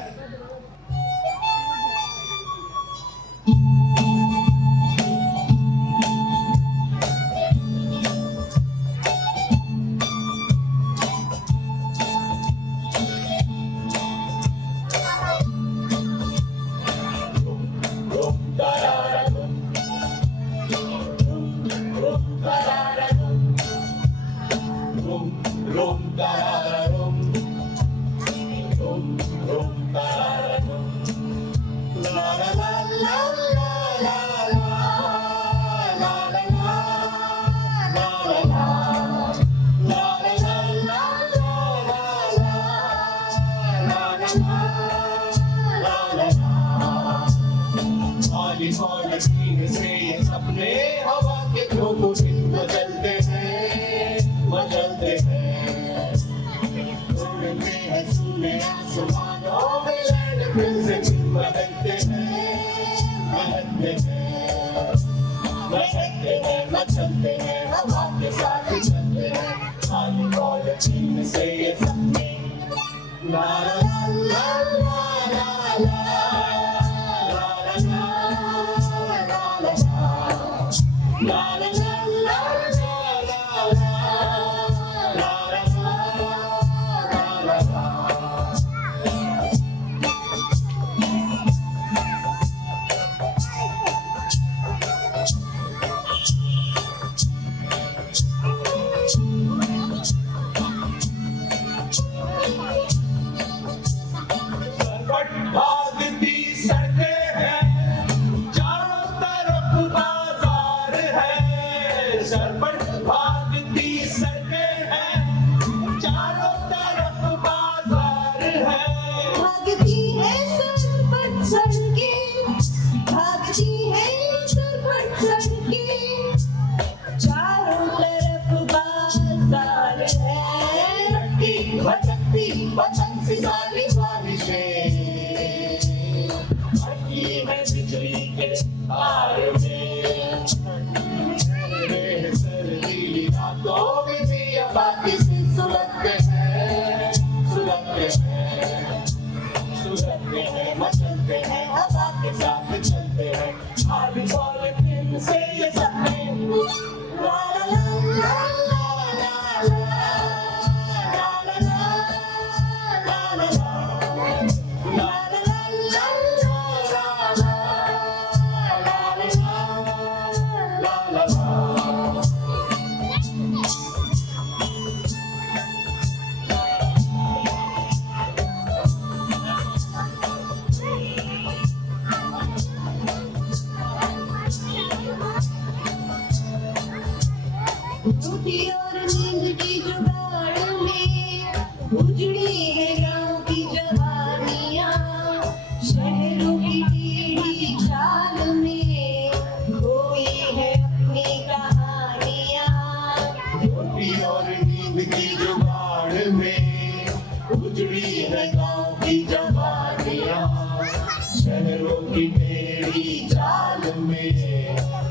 में आसमानों में लैंड फिर से बदलते हैं, बदलते हैं, बदलते हैं, मचलते हैं, हवा के साथ चलते हैं, खाली पॉलिथीन से ये सपने ला ला ला ला ला ला भागती सड़कें हैं, चारों तरफ बाजार है। सरपट भागती सड़कें हैं, चारों तरफ बाजार है। भागती है सरपट सड़कें, भागती है सरपट सड़कें, चारों तरफ बाजार है। लटकी भटकती पतंग सी सारी बारिशें, अटकी है बिजली के तार में, सर्दीली रातों में दिया बाती से सुलगते हैं, सुलगते हैं, सुलगते हैं, मचलते हैं, हवा के साथ चलते हैं, खाली पॉलिथीन से ये सपने ला ला ला ला ला ला टूटी और नींद की जुगाड़ में उजड़ी है गाँव की जवानियाँ, शहरों की टेढ़ी चाल में खोई है अपनी कहानियाँ। रोटी और नींद की जुगाड़ में उजड़ी है गाँव की जवानियाँ, शहरों की टेढ़ी चाल में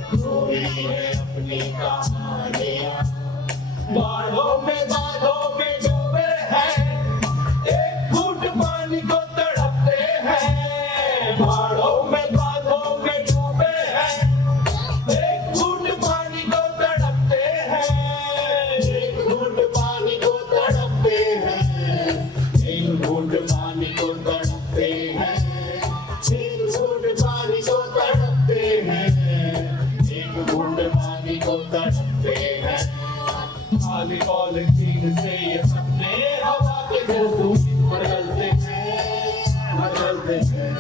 खोई है अपनी कहानियाँ। बाढ़ों में डूबे हैं, एक घूंट पानी को तड़पते हैं। बाढ़ों में डूबे हैं, एक घूंट पानी को तड़पते हैं, एक घूंट पानी को तड़पते हैं, एक घूंट पानी को तड़पते हैं, एक घूंट पानी को तड़पते हैं, एक घूंट पानी को तड़पते हैं। खाली पॉलिथीन से ये सपने हवा के झोंके बदलते हैं, बदलते हैं।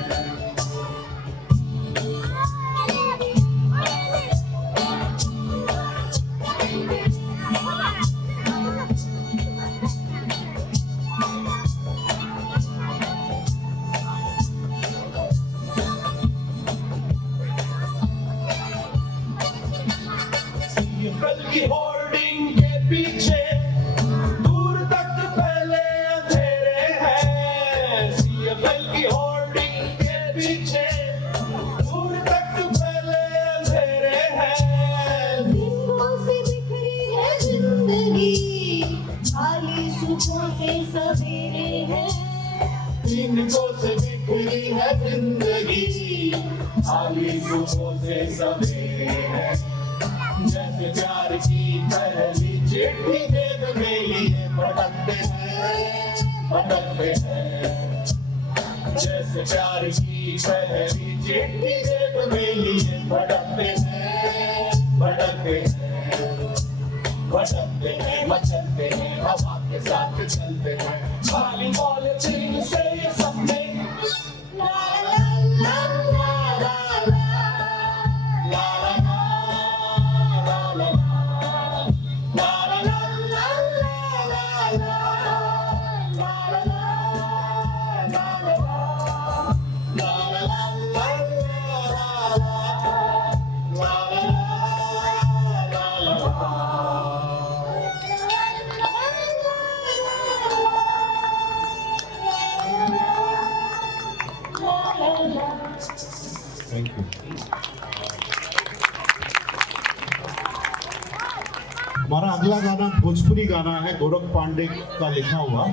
कल की होर्डिंग के पीछे दूर तक फैले अंधेरे हैं। CFL की होर्डिंग के पीछे दूर तक फैले अंधेरे हैं। दिनों से बिखरी है जिंदगी, खाली सुबह से सवेरे है। दिनों से बिखरी है जिंदगी, खाली सुबह से सवेरे है। जैसे प्यार की पहली चिट्ठी देख में लिए भटकते हैं, भटकते हैं। जैसे प्यार की पहली चिट्ठी देख में लिए भटकते हैं, भटकते हैं, भटकते हैं, मचलते हैं, हवा के साथ चलते हैं। खाली पॉलिथीन से ये सपने ला ला ला ला ला ला थैंक यू। हमारा अगला गाना भोजपुरी गाना है, गोरख पांडे का लिखा हुआ।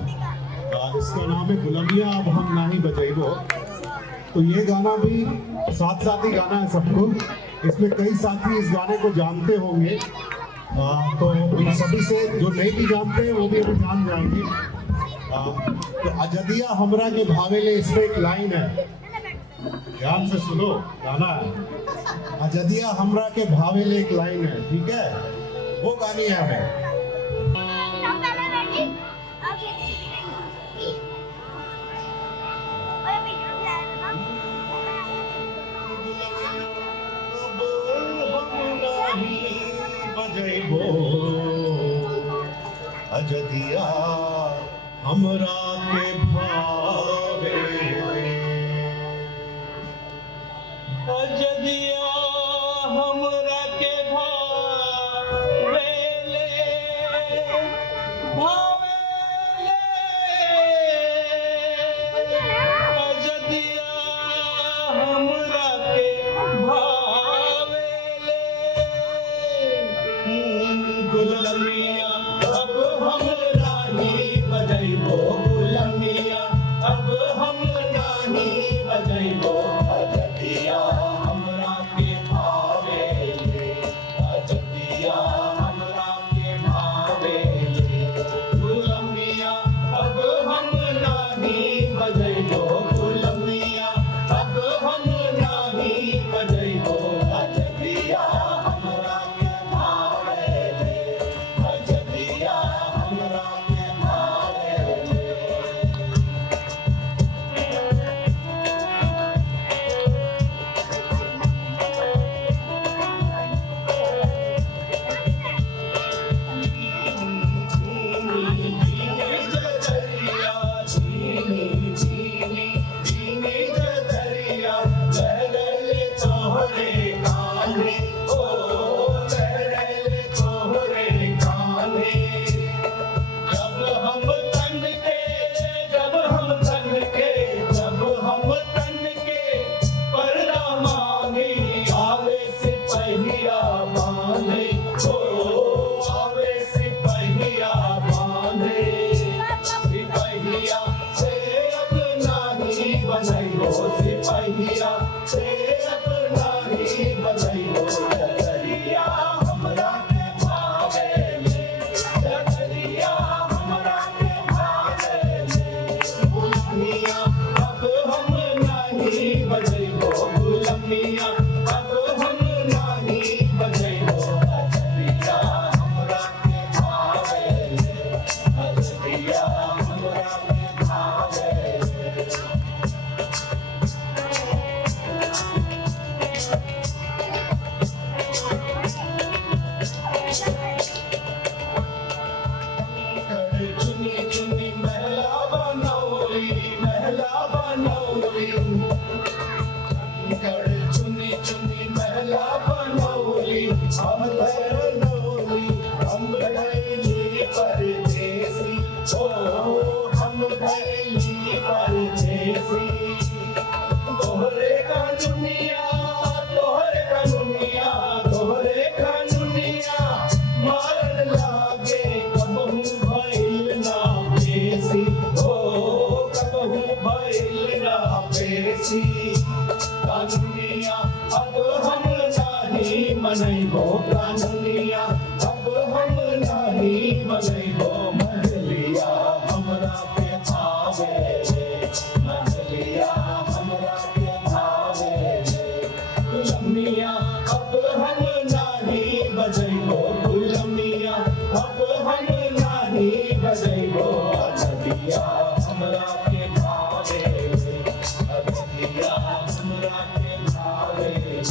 इसका नाम है गुलामिया अब हम नाही बजैबो। तो ये गाना भी साथ साथ ही गाना है सबको। इसमें कई साथी इस गाने को जानते होंगे, तो इन सभी से जो नहीं भी जानते हैं वो भी अभी जान जाएंगे। तो अजदिया हमरा के भावेले, इसमें एक लाइन है, ध्यान से सुनो, गाना है अजदिया हमरा के भावेले, एक लाइन है, ठीक है, वो गानी है हमें। अजदिया हमरा के भावे, अजदिया हमरा के भावेले, भावेले, अजदिया हमरा के भावेले। गुलामिया अब हम नाही बजैबो, गुलामिया अब हम नाही बजैबो। अजदिया हमरा के भावेले, अजदिया हमरा के भावेले। गुलामिया अब हम नाही बजैबो, गुलामिया अब हम नाही बजैबो। अजदिया हमरा के भावेले, अजदिया हमरा के भावेले। कानूनिया अब हम नहीं मनैबो, कानूनिया अब हम नहीं मनैबो। महलिया हमरा के भावेले, महलिया हमरा के भावेले। गुलामिया अब हम नहीं बजैबो, गुलामिया अब हम नहीं बजैबो। अजदिया हमरा के भावेले, अजदिया हमरा के भावेले।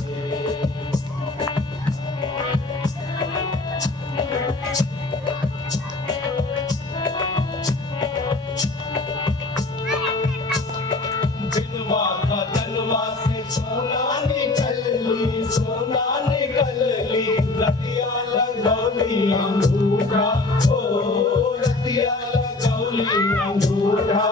दिनवा का धनवा से सोना निकल ली, सोना निकल ली। रतिया लगौली अंगूठा, ओ रतिया लगौली अंगूठा।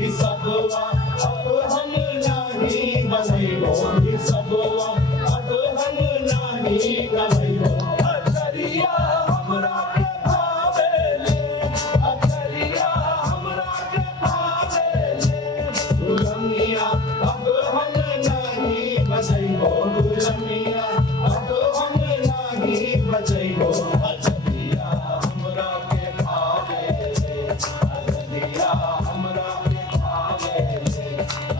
हिसबवा अब हम नाही गवैबो हिसबवा अब हम नाही गवैबो अचरिया हमरा के भावेले अचरिया हमरा के भावेले गुलमिया अब हम नाही बजैबो गुलमिया अब हम नाही बजैबो अचरिया हमरा के भावेले अचरिया हमरा के भावेले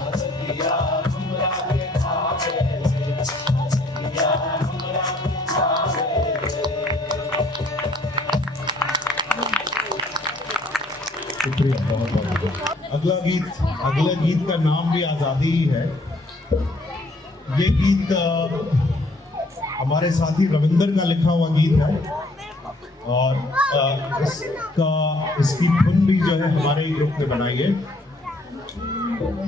अचरिया हमरा के भावेले अचरिया हमरा के भावेले। शुक्रिया, बहुत बहुत। अगला गीत का नाम भी आज़ादी ही है। ये गीत हमारे साथी रविंदर का लिखा हुआ गीत है और इसकी धुन भी जो है हमारे ही ग्रुप ने बनाई है।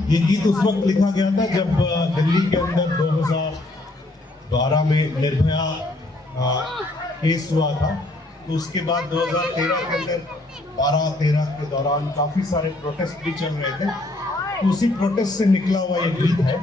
ये गीत उस वक्त लिखा गया था जब दिल्ली के अंदर 2012 में निर्भया केस हुआ था, तो उसके बाद 2013 के अंदर 12-13 के दौरान काफी सारे प्रोटेस्ट भी चल रहे थे, तो उसी प्रोटेस्ट से निकला हुआ ये गीत है।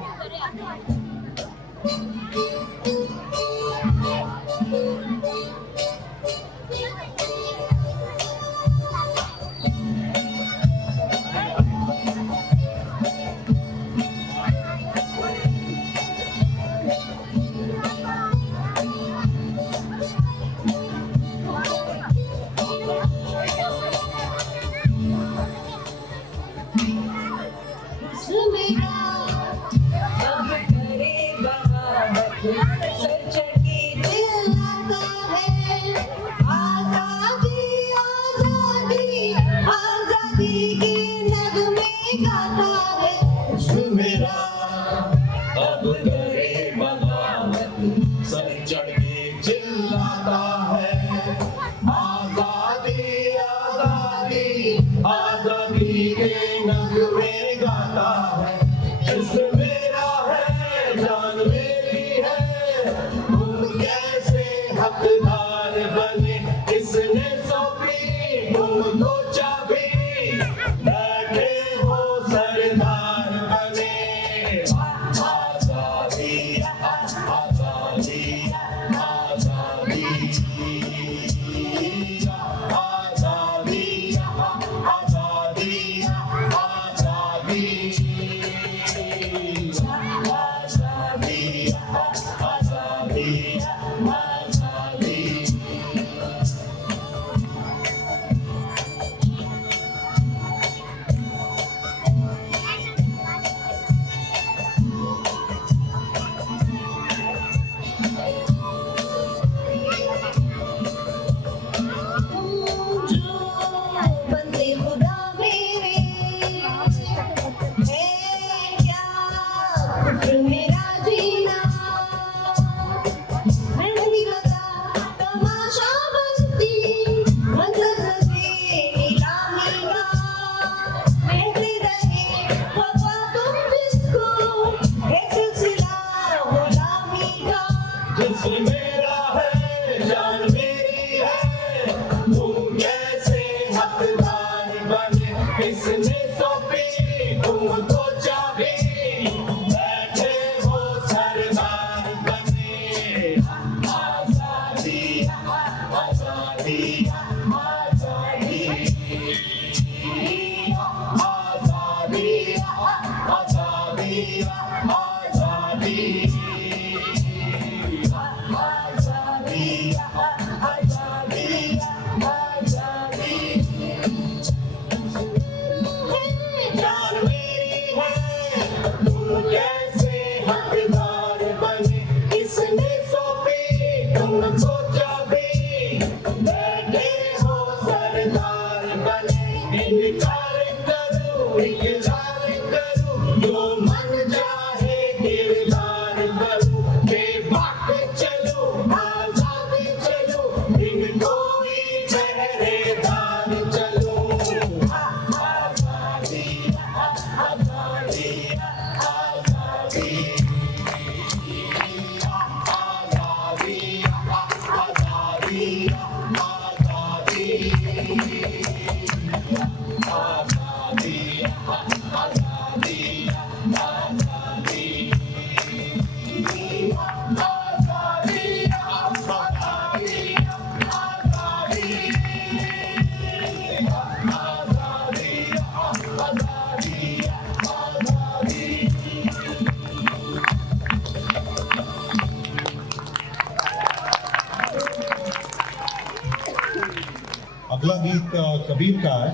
अगला गीत कबीर का है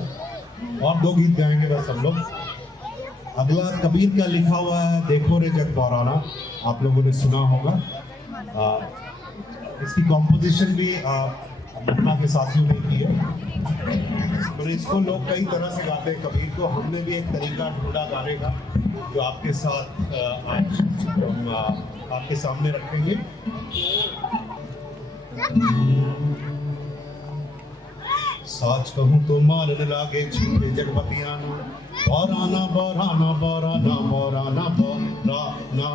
और 2 गीत गाएंगे बस हम लोग। अगला कबीर का लिखा हुआ है देखो रे जग बौराना, आप लोगों ने सुना होगा। इसकी कॉम्पोजिशन भी मुन्ना के साथियों ने की है और इसको लोग कई तरह से गाते हैं कबीर को। हमने भी एक तरीका ढूंढा गाने का जो आपके साथ आज हम आपके सामने रखेंगे। साच कहूँ तो मारन लागे झूठे जगपतियाना, बौराना बौराना बौराना बौराना बौराना।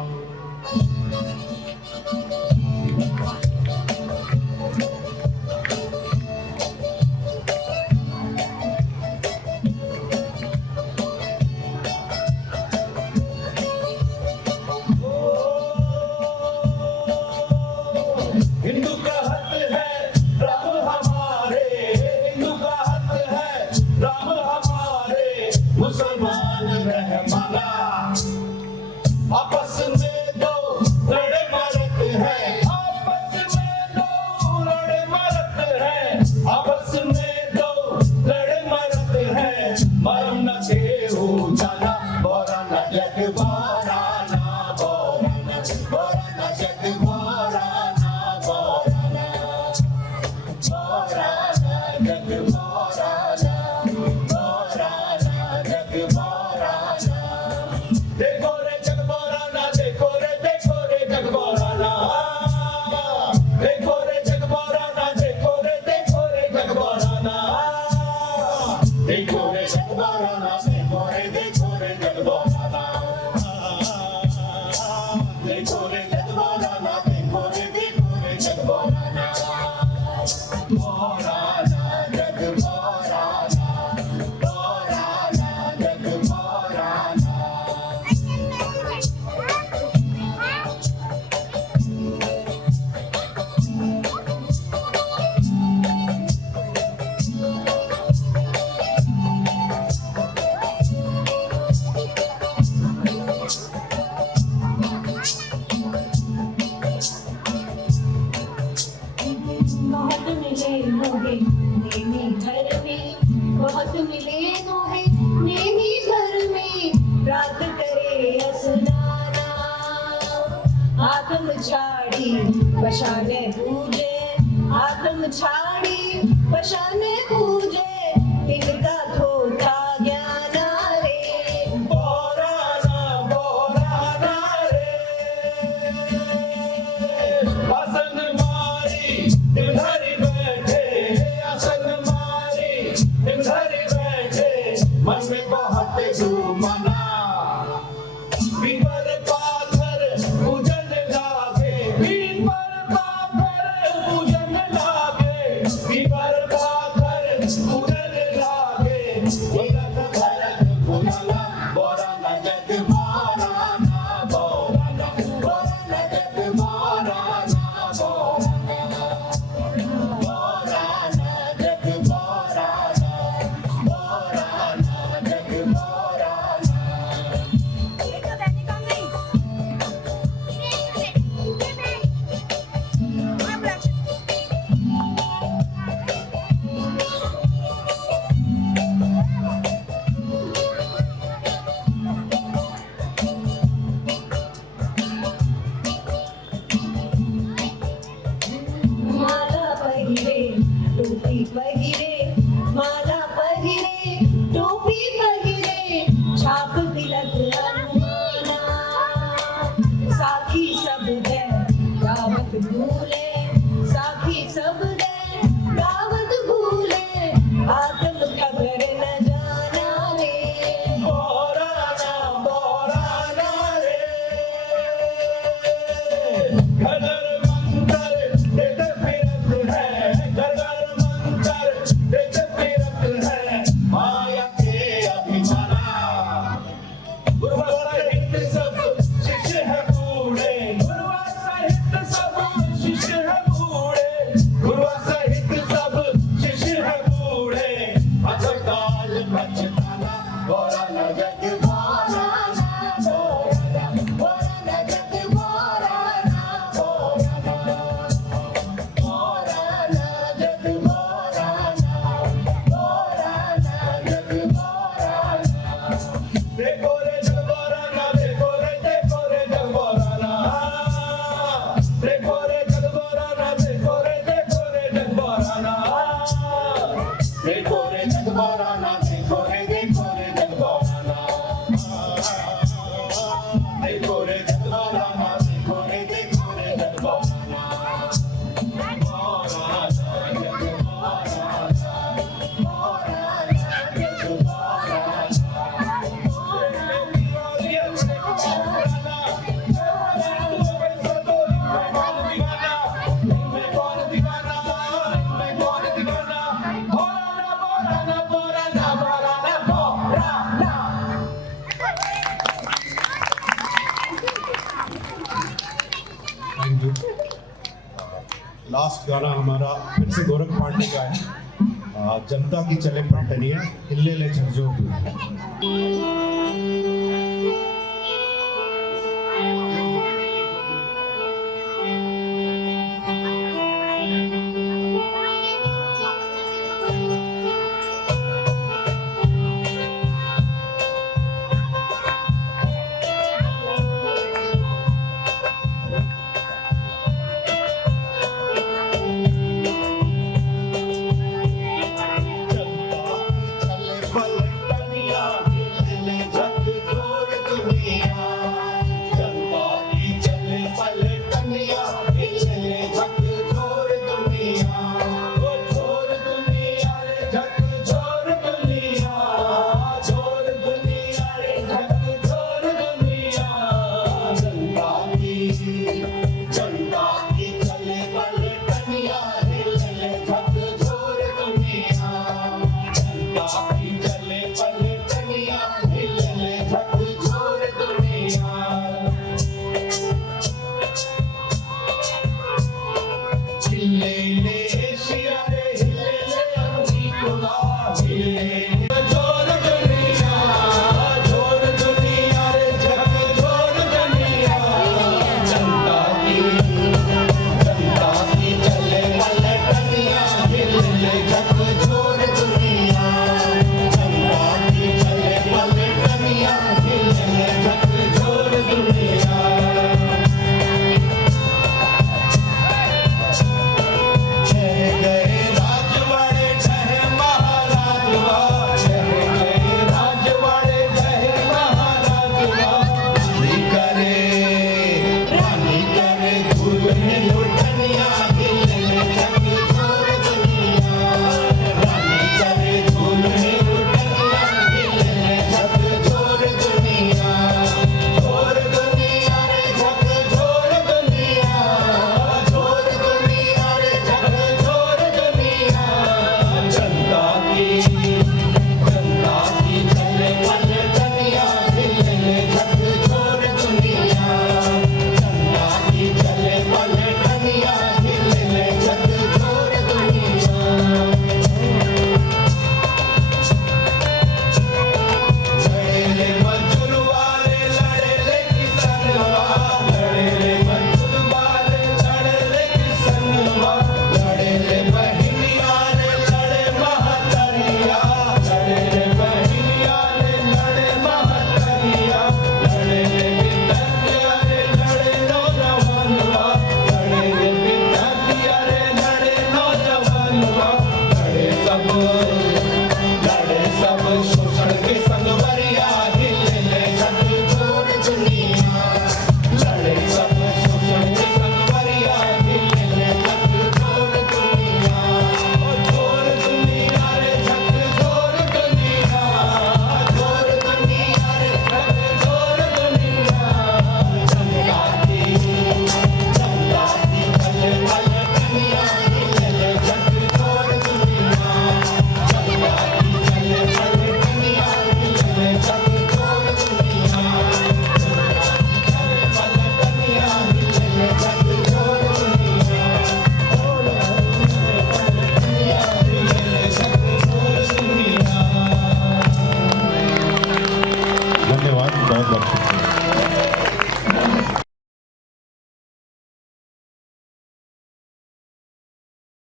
हिंदू का हक है राम हमारे, हिंदू का हक है राम हमारे, मुसलमान रहमाना। आपस में दो लड़े मरत है, आपस में दो लड़े मरत है, आपस में दो लड़े मरत है। मरम न केहू जाना बौराना जग बौराना, बौराना बौराना जग बौराना, बौराना बौराना जग बौराना, बौराना जग बौराना। देखो रे जग बौराना, देखो रे जग बौराना, देखो रे जग बौराना, देखो रे जग बौराना, देखो रे जग बौराना, देखो रे जग बौराना, देखो रे जग बौराना, देखो रे जग बौराना। बौराना जग बौराना, बौराना जग बौराना। बहुत मिले नोहे नेमी घर में, बहुत मिले नोहे नेमी घर में। रात करे असनाना आत्म छाड़ी बशाने पूजे, आत्म छाड़ी बशाने पूजे। तिनका थोथा ज्ञाना रे, बौराना बौराना रे, आसन मारी निमधरी बैठे, आसन मारी निमधरी बैठे। मन में बहुत घूमना, पीपर पाथर पूजन लागे, पीपर पाथर पूजन लागे, पीपर पाथर पूजन लागे। भरत भरत भुलाना, बौराना जग बौराना, बौराना बौराना जग बौराना, बौराना बौराना जग बौराना, बौराना जग बौराना। लास्ट गाना हमारा फिर से गोरख पांडे का है, जनता की चले पलटनिया इल्ले ले झंझोर।